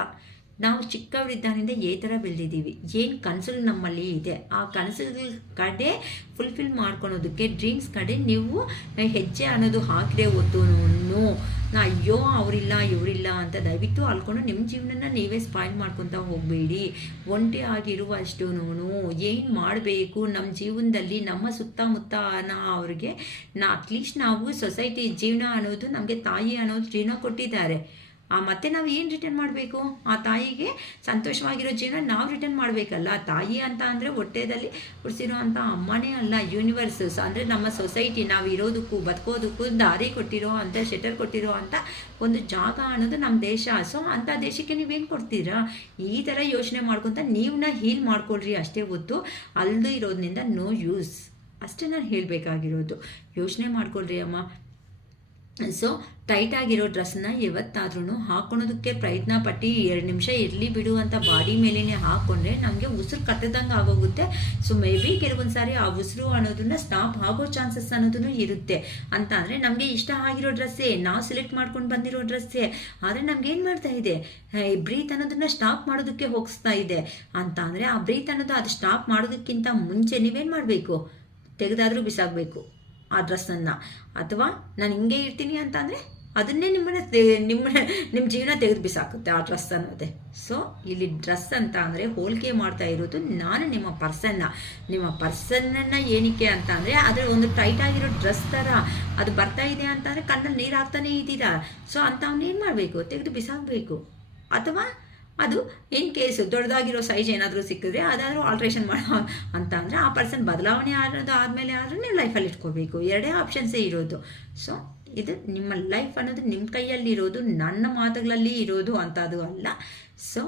ನಾವು ಚಿಕ್ಕವರಿದ್ದಾನಿಂದ ಈ ಥರ ಬೆಳೆದಿದ್ದೀವಿ, ಏನು ಕನಸುಗಳು ನಮ್ಮಲ್ಲಿ ಇದೆ, ಆ ಕನಸುಗಳ ಕಡೆ ಫುಲ್ಫಿಲ್ ಮಾಡ್ಕೊಳೋದಕ್ಕೆ ಡ್ರೀಮ್ಸ್ ಕಡೆ ನೀವು ಹೆಜ್ಜೆ ಅನ್ನೋದು ಹಾಕಿದೆ ಹೊತ್ತು ಅಯ್ಯೋ ಅವರಿಲ್ಲ ಇವರಿಲ್ಲ ಅಂತ ದಯವಿಟ್ಟು ಅಲ್ಕೊಂಡು ನಿಮ್ಮ ಜೀವನನ ನೀವೇ ಸ್ಪಾಯ್ಲ್ ಮಾಡ್ಕೊತ ಹೋಗಬೇಡಿ. ಒಂಟಿ ಆಗಿರುವಷ್ಟು ಏನು ಮಾಡಬೇಕು ನಮ್ಮ ಜೀವನದಲ್ಲಿ, ನಮ್ಮ ಸುತ್ತಮುತ್ತ ಅವ್ರಿಗೆ ಅಟ್ಲೀಸ್ಟ್ ನಾವು ಸೊಸೈಟಿ ಜೀವನ ಅನ್ನೋದು ನಮಗೆ ತಾಯಿ ಅನ್ನೋದು ಜೀವನ ಕೊಟ್ಟಿದ್ದಾರೆ. ಮತ್ತೆ ನಾವು ಏನು ರಿಟರ್ನ್ ಮಾಡಬೇಕು? ಆ ತಾಯಿಗೆ ಸಂತೋಷವಾಗಿರೋ ಜೀವನ ನಾವು ರಿಟರ್ನ್ ಮಾಡಬೇಕಲ್ಲ. ತಾಯಿ ಅಂತ ಅಂದರೆ ಹೊಟ್ಟೆದಲ್ಲಿ ಹುಡ್ಸಿರೋ ಅಂಥ ಅಮ್ಮನೇ ಅಲ್ಲ, ಯೂನಿವರ್ಸಸ್ ಅಂದರೆ ನಮ್ಮ ಸೊಸೈಟಿ, ನಾವು ಇರೋದಕ್ಕೂ ಬದುಕೋದಕ್ಕೂ ದಾರಿ ಕೊಟ್ಟಿರೋ ಅಂಥ ಶೆಟರ್ ಕೊಟ್ಟಿರೋ ಅಂಥ ಒಂದು ಜಾಗ ಅನ್ನೋದು ನಮ್ಮ ದೇಶ. ಸೊ ಅಂಥ ದೇಶಕ್ಕೆ ನೀವೇನು ಕೊಡ್ತೀರಾ? ಈ ಥರ ಯೋಚನೆ ಮಾಡ್ಕೊತ ನೀವನ್ನ ಹೀಲ್ ಮಾಡ್ಕೊಳ್ರಿ ಅಷ್ಟೇ ಹೊತ್ತು, ಅಲ್ಲದೆ ಇರೋದ್ರಿಂದ ನೋ ಯೂಸ್. ಅಷ್ಟೇ ನಾನು ಹೇಳಬೇಕಾಗಿರೋದು. ಯೋಚನೆ ಮಾಡ್ಕೊಳ್ರಿ ಅಮ್ಮ. ಸೊ ಟೈಟಾಗಿರೋ ಡ್ರೆಸ್ನ ಯಾವತ್ತಾದ್ರೂ ಹಾಕೊಳೋದಕ್ಕೆ ಪ್ರಯತ್ನ ಪಟ್ಟು 2 ನಿಮಿಷ ಇರಲಿ ಬಿಡು ಅಂತ ಬಾಡಿ ಮೇಲೇ ಹಾಕ್ಕೊಂಡ್ರೆ ನಮಗೆ ಉಸಿರು ಕಟ್ಟದಂಗೆ ಆಗೋಗುತ್ತೆ. ಸೊ ಮೇ ಬಿ ಕೆಲವೊಂದು ಸಾರಿ ಆ ಉಸಿರು ಅನ್ನೋದನ್ನ ಸ್ಟಾಪ್ ಆಗೋ ಚಾನ್ಸಸ್ ಅನ್ನೋದನ್ನು ಇರುತ್ತೆ. ಅಂತ ಅಂದರೆ ನಮಗೆ ಇಷ್ಟ ಆಗಿರೋ ಡ್ರೆಸ್ಸೇ, ನಾವು ಸೆಲೆಕ್ಟ್ ಮಾಡ್ಕೊಂಡು ಬಂದಿರೋ ಡ್ರೆಸ್ಸೇ, ಆದರೆ ನಮ್ಗೆ ಏನು ಮಾಡ್ತಾ ಇದೆ, ಬ್ರೀತ್ ಅನ್ನೋದನ್ನ ಸ್ಟಾಪ್ ಮಾಡೋದಕ್ಕೆ ಹೋಗಿಸ್ತಾ ಇದೆ. ಅಂತ ಅಂದರೆ ಆ ಬ್ರೀತ್ ಅನ್ನೋದು ಅದು ಸ್ಟಾಪ್ ಮಾಡೋದಕ್ಕಿಂತ ಮುಂಚೆ ನೀವೇನು ಮಾಡಬೇಕು? ತೆಗೆದಾದರೂ ಬಿಸಾಕಬೇಕು ಆ ಡ್ರೆಸ್ಸನ್ನು. ಅಥವಾ ನಾನು ಹಿಂಗೆ ಇರ್ತೀನಿ ಅಂತ ಅಂದರೆ ಅದನ್ನೇ ನಿಮ್ಮ ಜೀವನ ತೆಗೆದು ಬಿಸಾಕುತ್ತೆ ಆ ಡ್ರೆಸ್ ಅನ್ನೋದೇ. ಸೊ ಇಲ್ಲಿ ಡ್ರೆಸ್ ಅಂತ ಅಂದರೆ ಹೋಲಿಕೆ ಮಾಡ್ತಾ ಇರೋದು ನಾನು ನಿಮ್ಮ ಪರ್ಸನ್ನನ್ನು ಏನಕ್ಕೆ ಅಂತ ಅಂದರೆ ಅದರ ಒಂದು ಟೈಟ್ ಆಗಿರೋ ಡ್ರೆಸ್ ಥರ ಅದು ಬರ್ತಾ ಇದೆ ಅಂತ ಅಂದರೆ ಕಣ್ಣಲ್ಲಿ ನೀರು ಹಾಕ್ತಾನೆ ಇದ್ದೀರಾ. ಸೊ ಅಂಥವನ್ನೇನು ಮಾಡಬೇಕು? ತೆಗೆದು ಬಿಸಾಕಬೇಕು. ಅಥವಾ ಅದು ಇನ್ ಕೇಸ್ ದೊಡ್ಡದಾಗಿರೋ ಸೈಜ್ ಏನಾದರೂ ಸಿಕ್ಕಿದ್ರೆ ಅದಾದರೂ ಆಲ್ಟ್ರೇಷನ್ ಮಾಡೋ ಅಂತ ಅಂದರೆ ಆ ಪರ್ಸನ್ ಬದಲಾವಣೆ ಆಗೋದು ಆದಮೇಲೆ ಆದರೂ ನೀವು ಲೈಫಲ್ಲಿ ಇಟ್ಕೋಬೇಕು. 2 ಆಪ್ಷನ್ಸೇ ಇರೋದು. ಸೊ ಇದು ನಿಮ್ಮ ಲೈಫ್ ಅನ್ನೋದು ನಿಮ್ಮ ಕೈಯಲ್ಲಿರೋದು, ನನ್ನ ಮಾತುಗಳಲ್ಲಿ ಇರೋದು ಅಂಥದ್ದು ಅಲ್ಲ. ಸೊ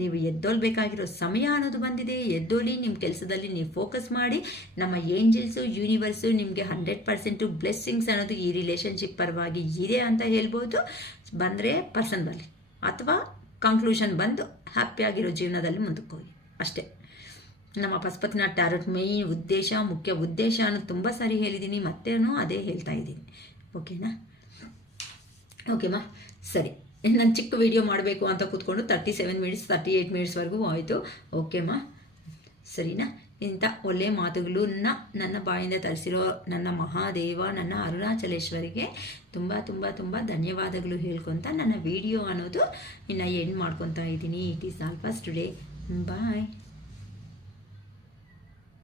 ನೀವು ಎದ್ದೋಲ್ಬೇಕಾಗಿರೋ ಸಮಯ ಅನ್ನೋದು ಬಂದಿದೆ. ಎದ್ದೋಲಿ, ನಿಮ್ಮ ಕೆಲಸದಲ್ಲಿ ನೀವು ಫೋಕಸ್ ಮಾಡಿ. ನಮ್ಮ ಏಂಜಲ್ಸು ಯೂನಿವರ್ಸು ನಿಮಗೆ 100% ಬ್ಲೆಸ್ಸಿಂಗ್ಸ್ ಅನ್ನೋದು ಈ ರಿಲೇಷನ್ಶಿಪ್ ಪರವಾಗಿ ಇದೆ ಅಂತ ಹೇಳ್ಬೋದು. ಬಂದರೆ ಪರ್ಸನ್ ಬರಲಿ, ಅಥವಾ ಕನ್ಕ್ಲೂಷನ್ ಬಂದು ಹ್ಯಾಪಿಯಾಗಿರೋ ಜೀವನದಲ್ಲಿ ಮುಂದಕ್ಕೆ ಹೋಗಿ ಅಷ್ಟೇ. ನಮ್ಮ ಪಶುಪತಿನಾಥ್ ಟ್ಯಾರೋಟ್ ಮೇಯ್ನ್ ಉದ್ದೇಶ, ಮುಖ್ಯ ಉದ್ದೇಶ ಅನ್ನೋದು ತುಂಬ ಸಾರಿ ಹೇಳಿದ್ದೀನಿ, ಮತ್ತೇನೋ ಅದೇ ಹೇಳ್ತಾ ಇದ್ದೀನಿ. ಓಕೆನಾ? ಓಕೆಮಾ, ಸರಿ. ನಾನು ಚಿಕ್ಕ ವಿಡಿಯೋ ಮಾಡಬೇಕು ಅಂತ ಕೂತ್ಕೊಂಡು 37 ಮಿನಿಟ್ಸ್ 38 ಮಿನಿಟ್ಸ್ವರೆಗೂ ಆಯಿತು. ಓಕೆಮಾ, ಸರಿನಾ? ಇಂಥ ಒಳ್ಳೆಯ ಮಾತುಗಳನ್ನ ನನ್ನ ಬಾಯಿಂದ ತರಿಸಿರೋ ನನ್ನ ಮಹಾದೇವ, ನನ್ನ ಅರುಣಾಚಲೇಶ್ವರಿಗೆ ತುಂಬ ತುಂಬ ತುಂಬ ಧನ್ಯವಾದಗಳು ಹೇಳ್ಕೊತ ನನ್ನ ವಿಡಿಯೋ ಅನ್ನೋದು ಇನ್ನು ಎಂಡ್ ಮಾಡ್ಕೊತಾ ಇದ್ದೀನಿ. It is all for today. Bye.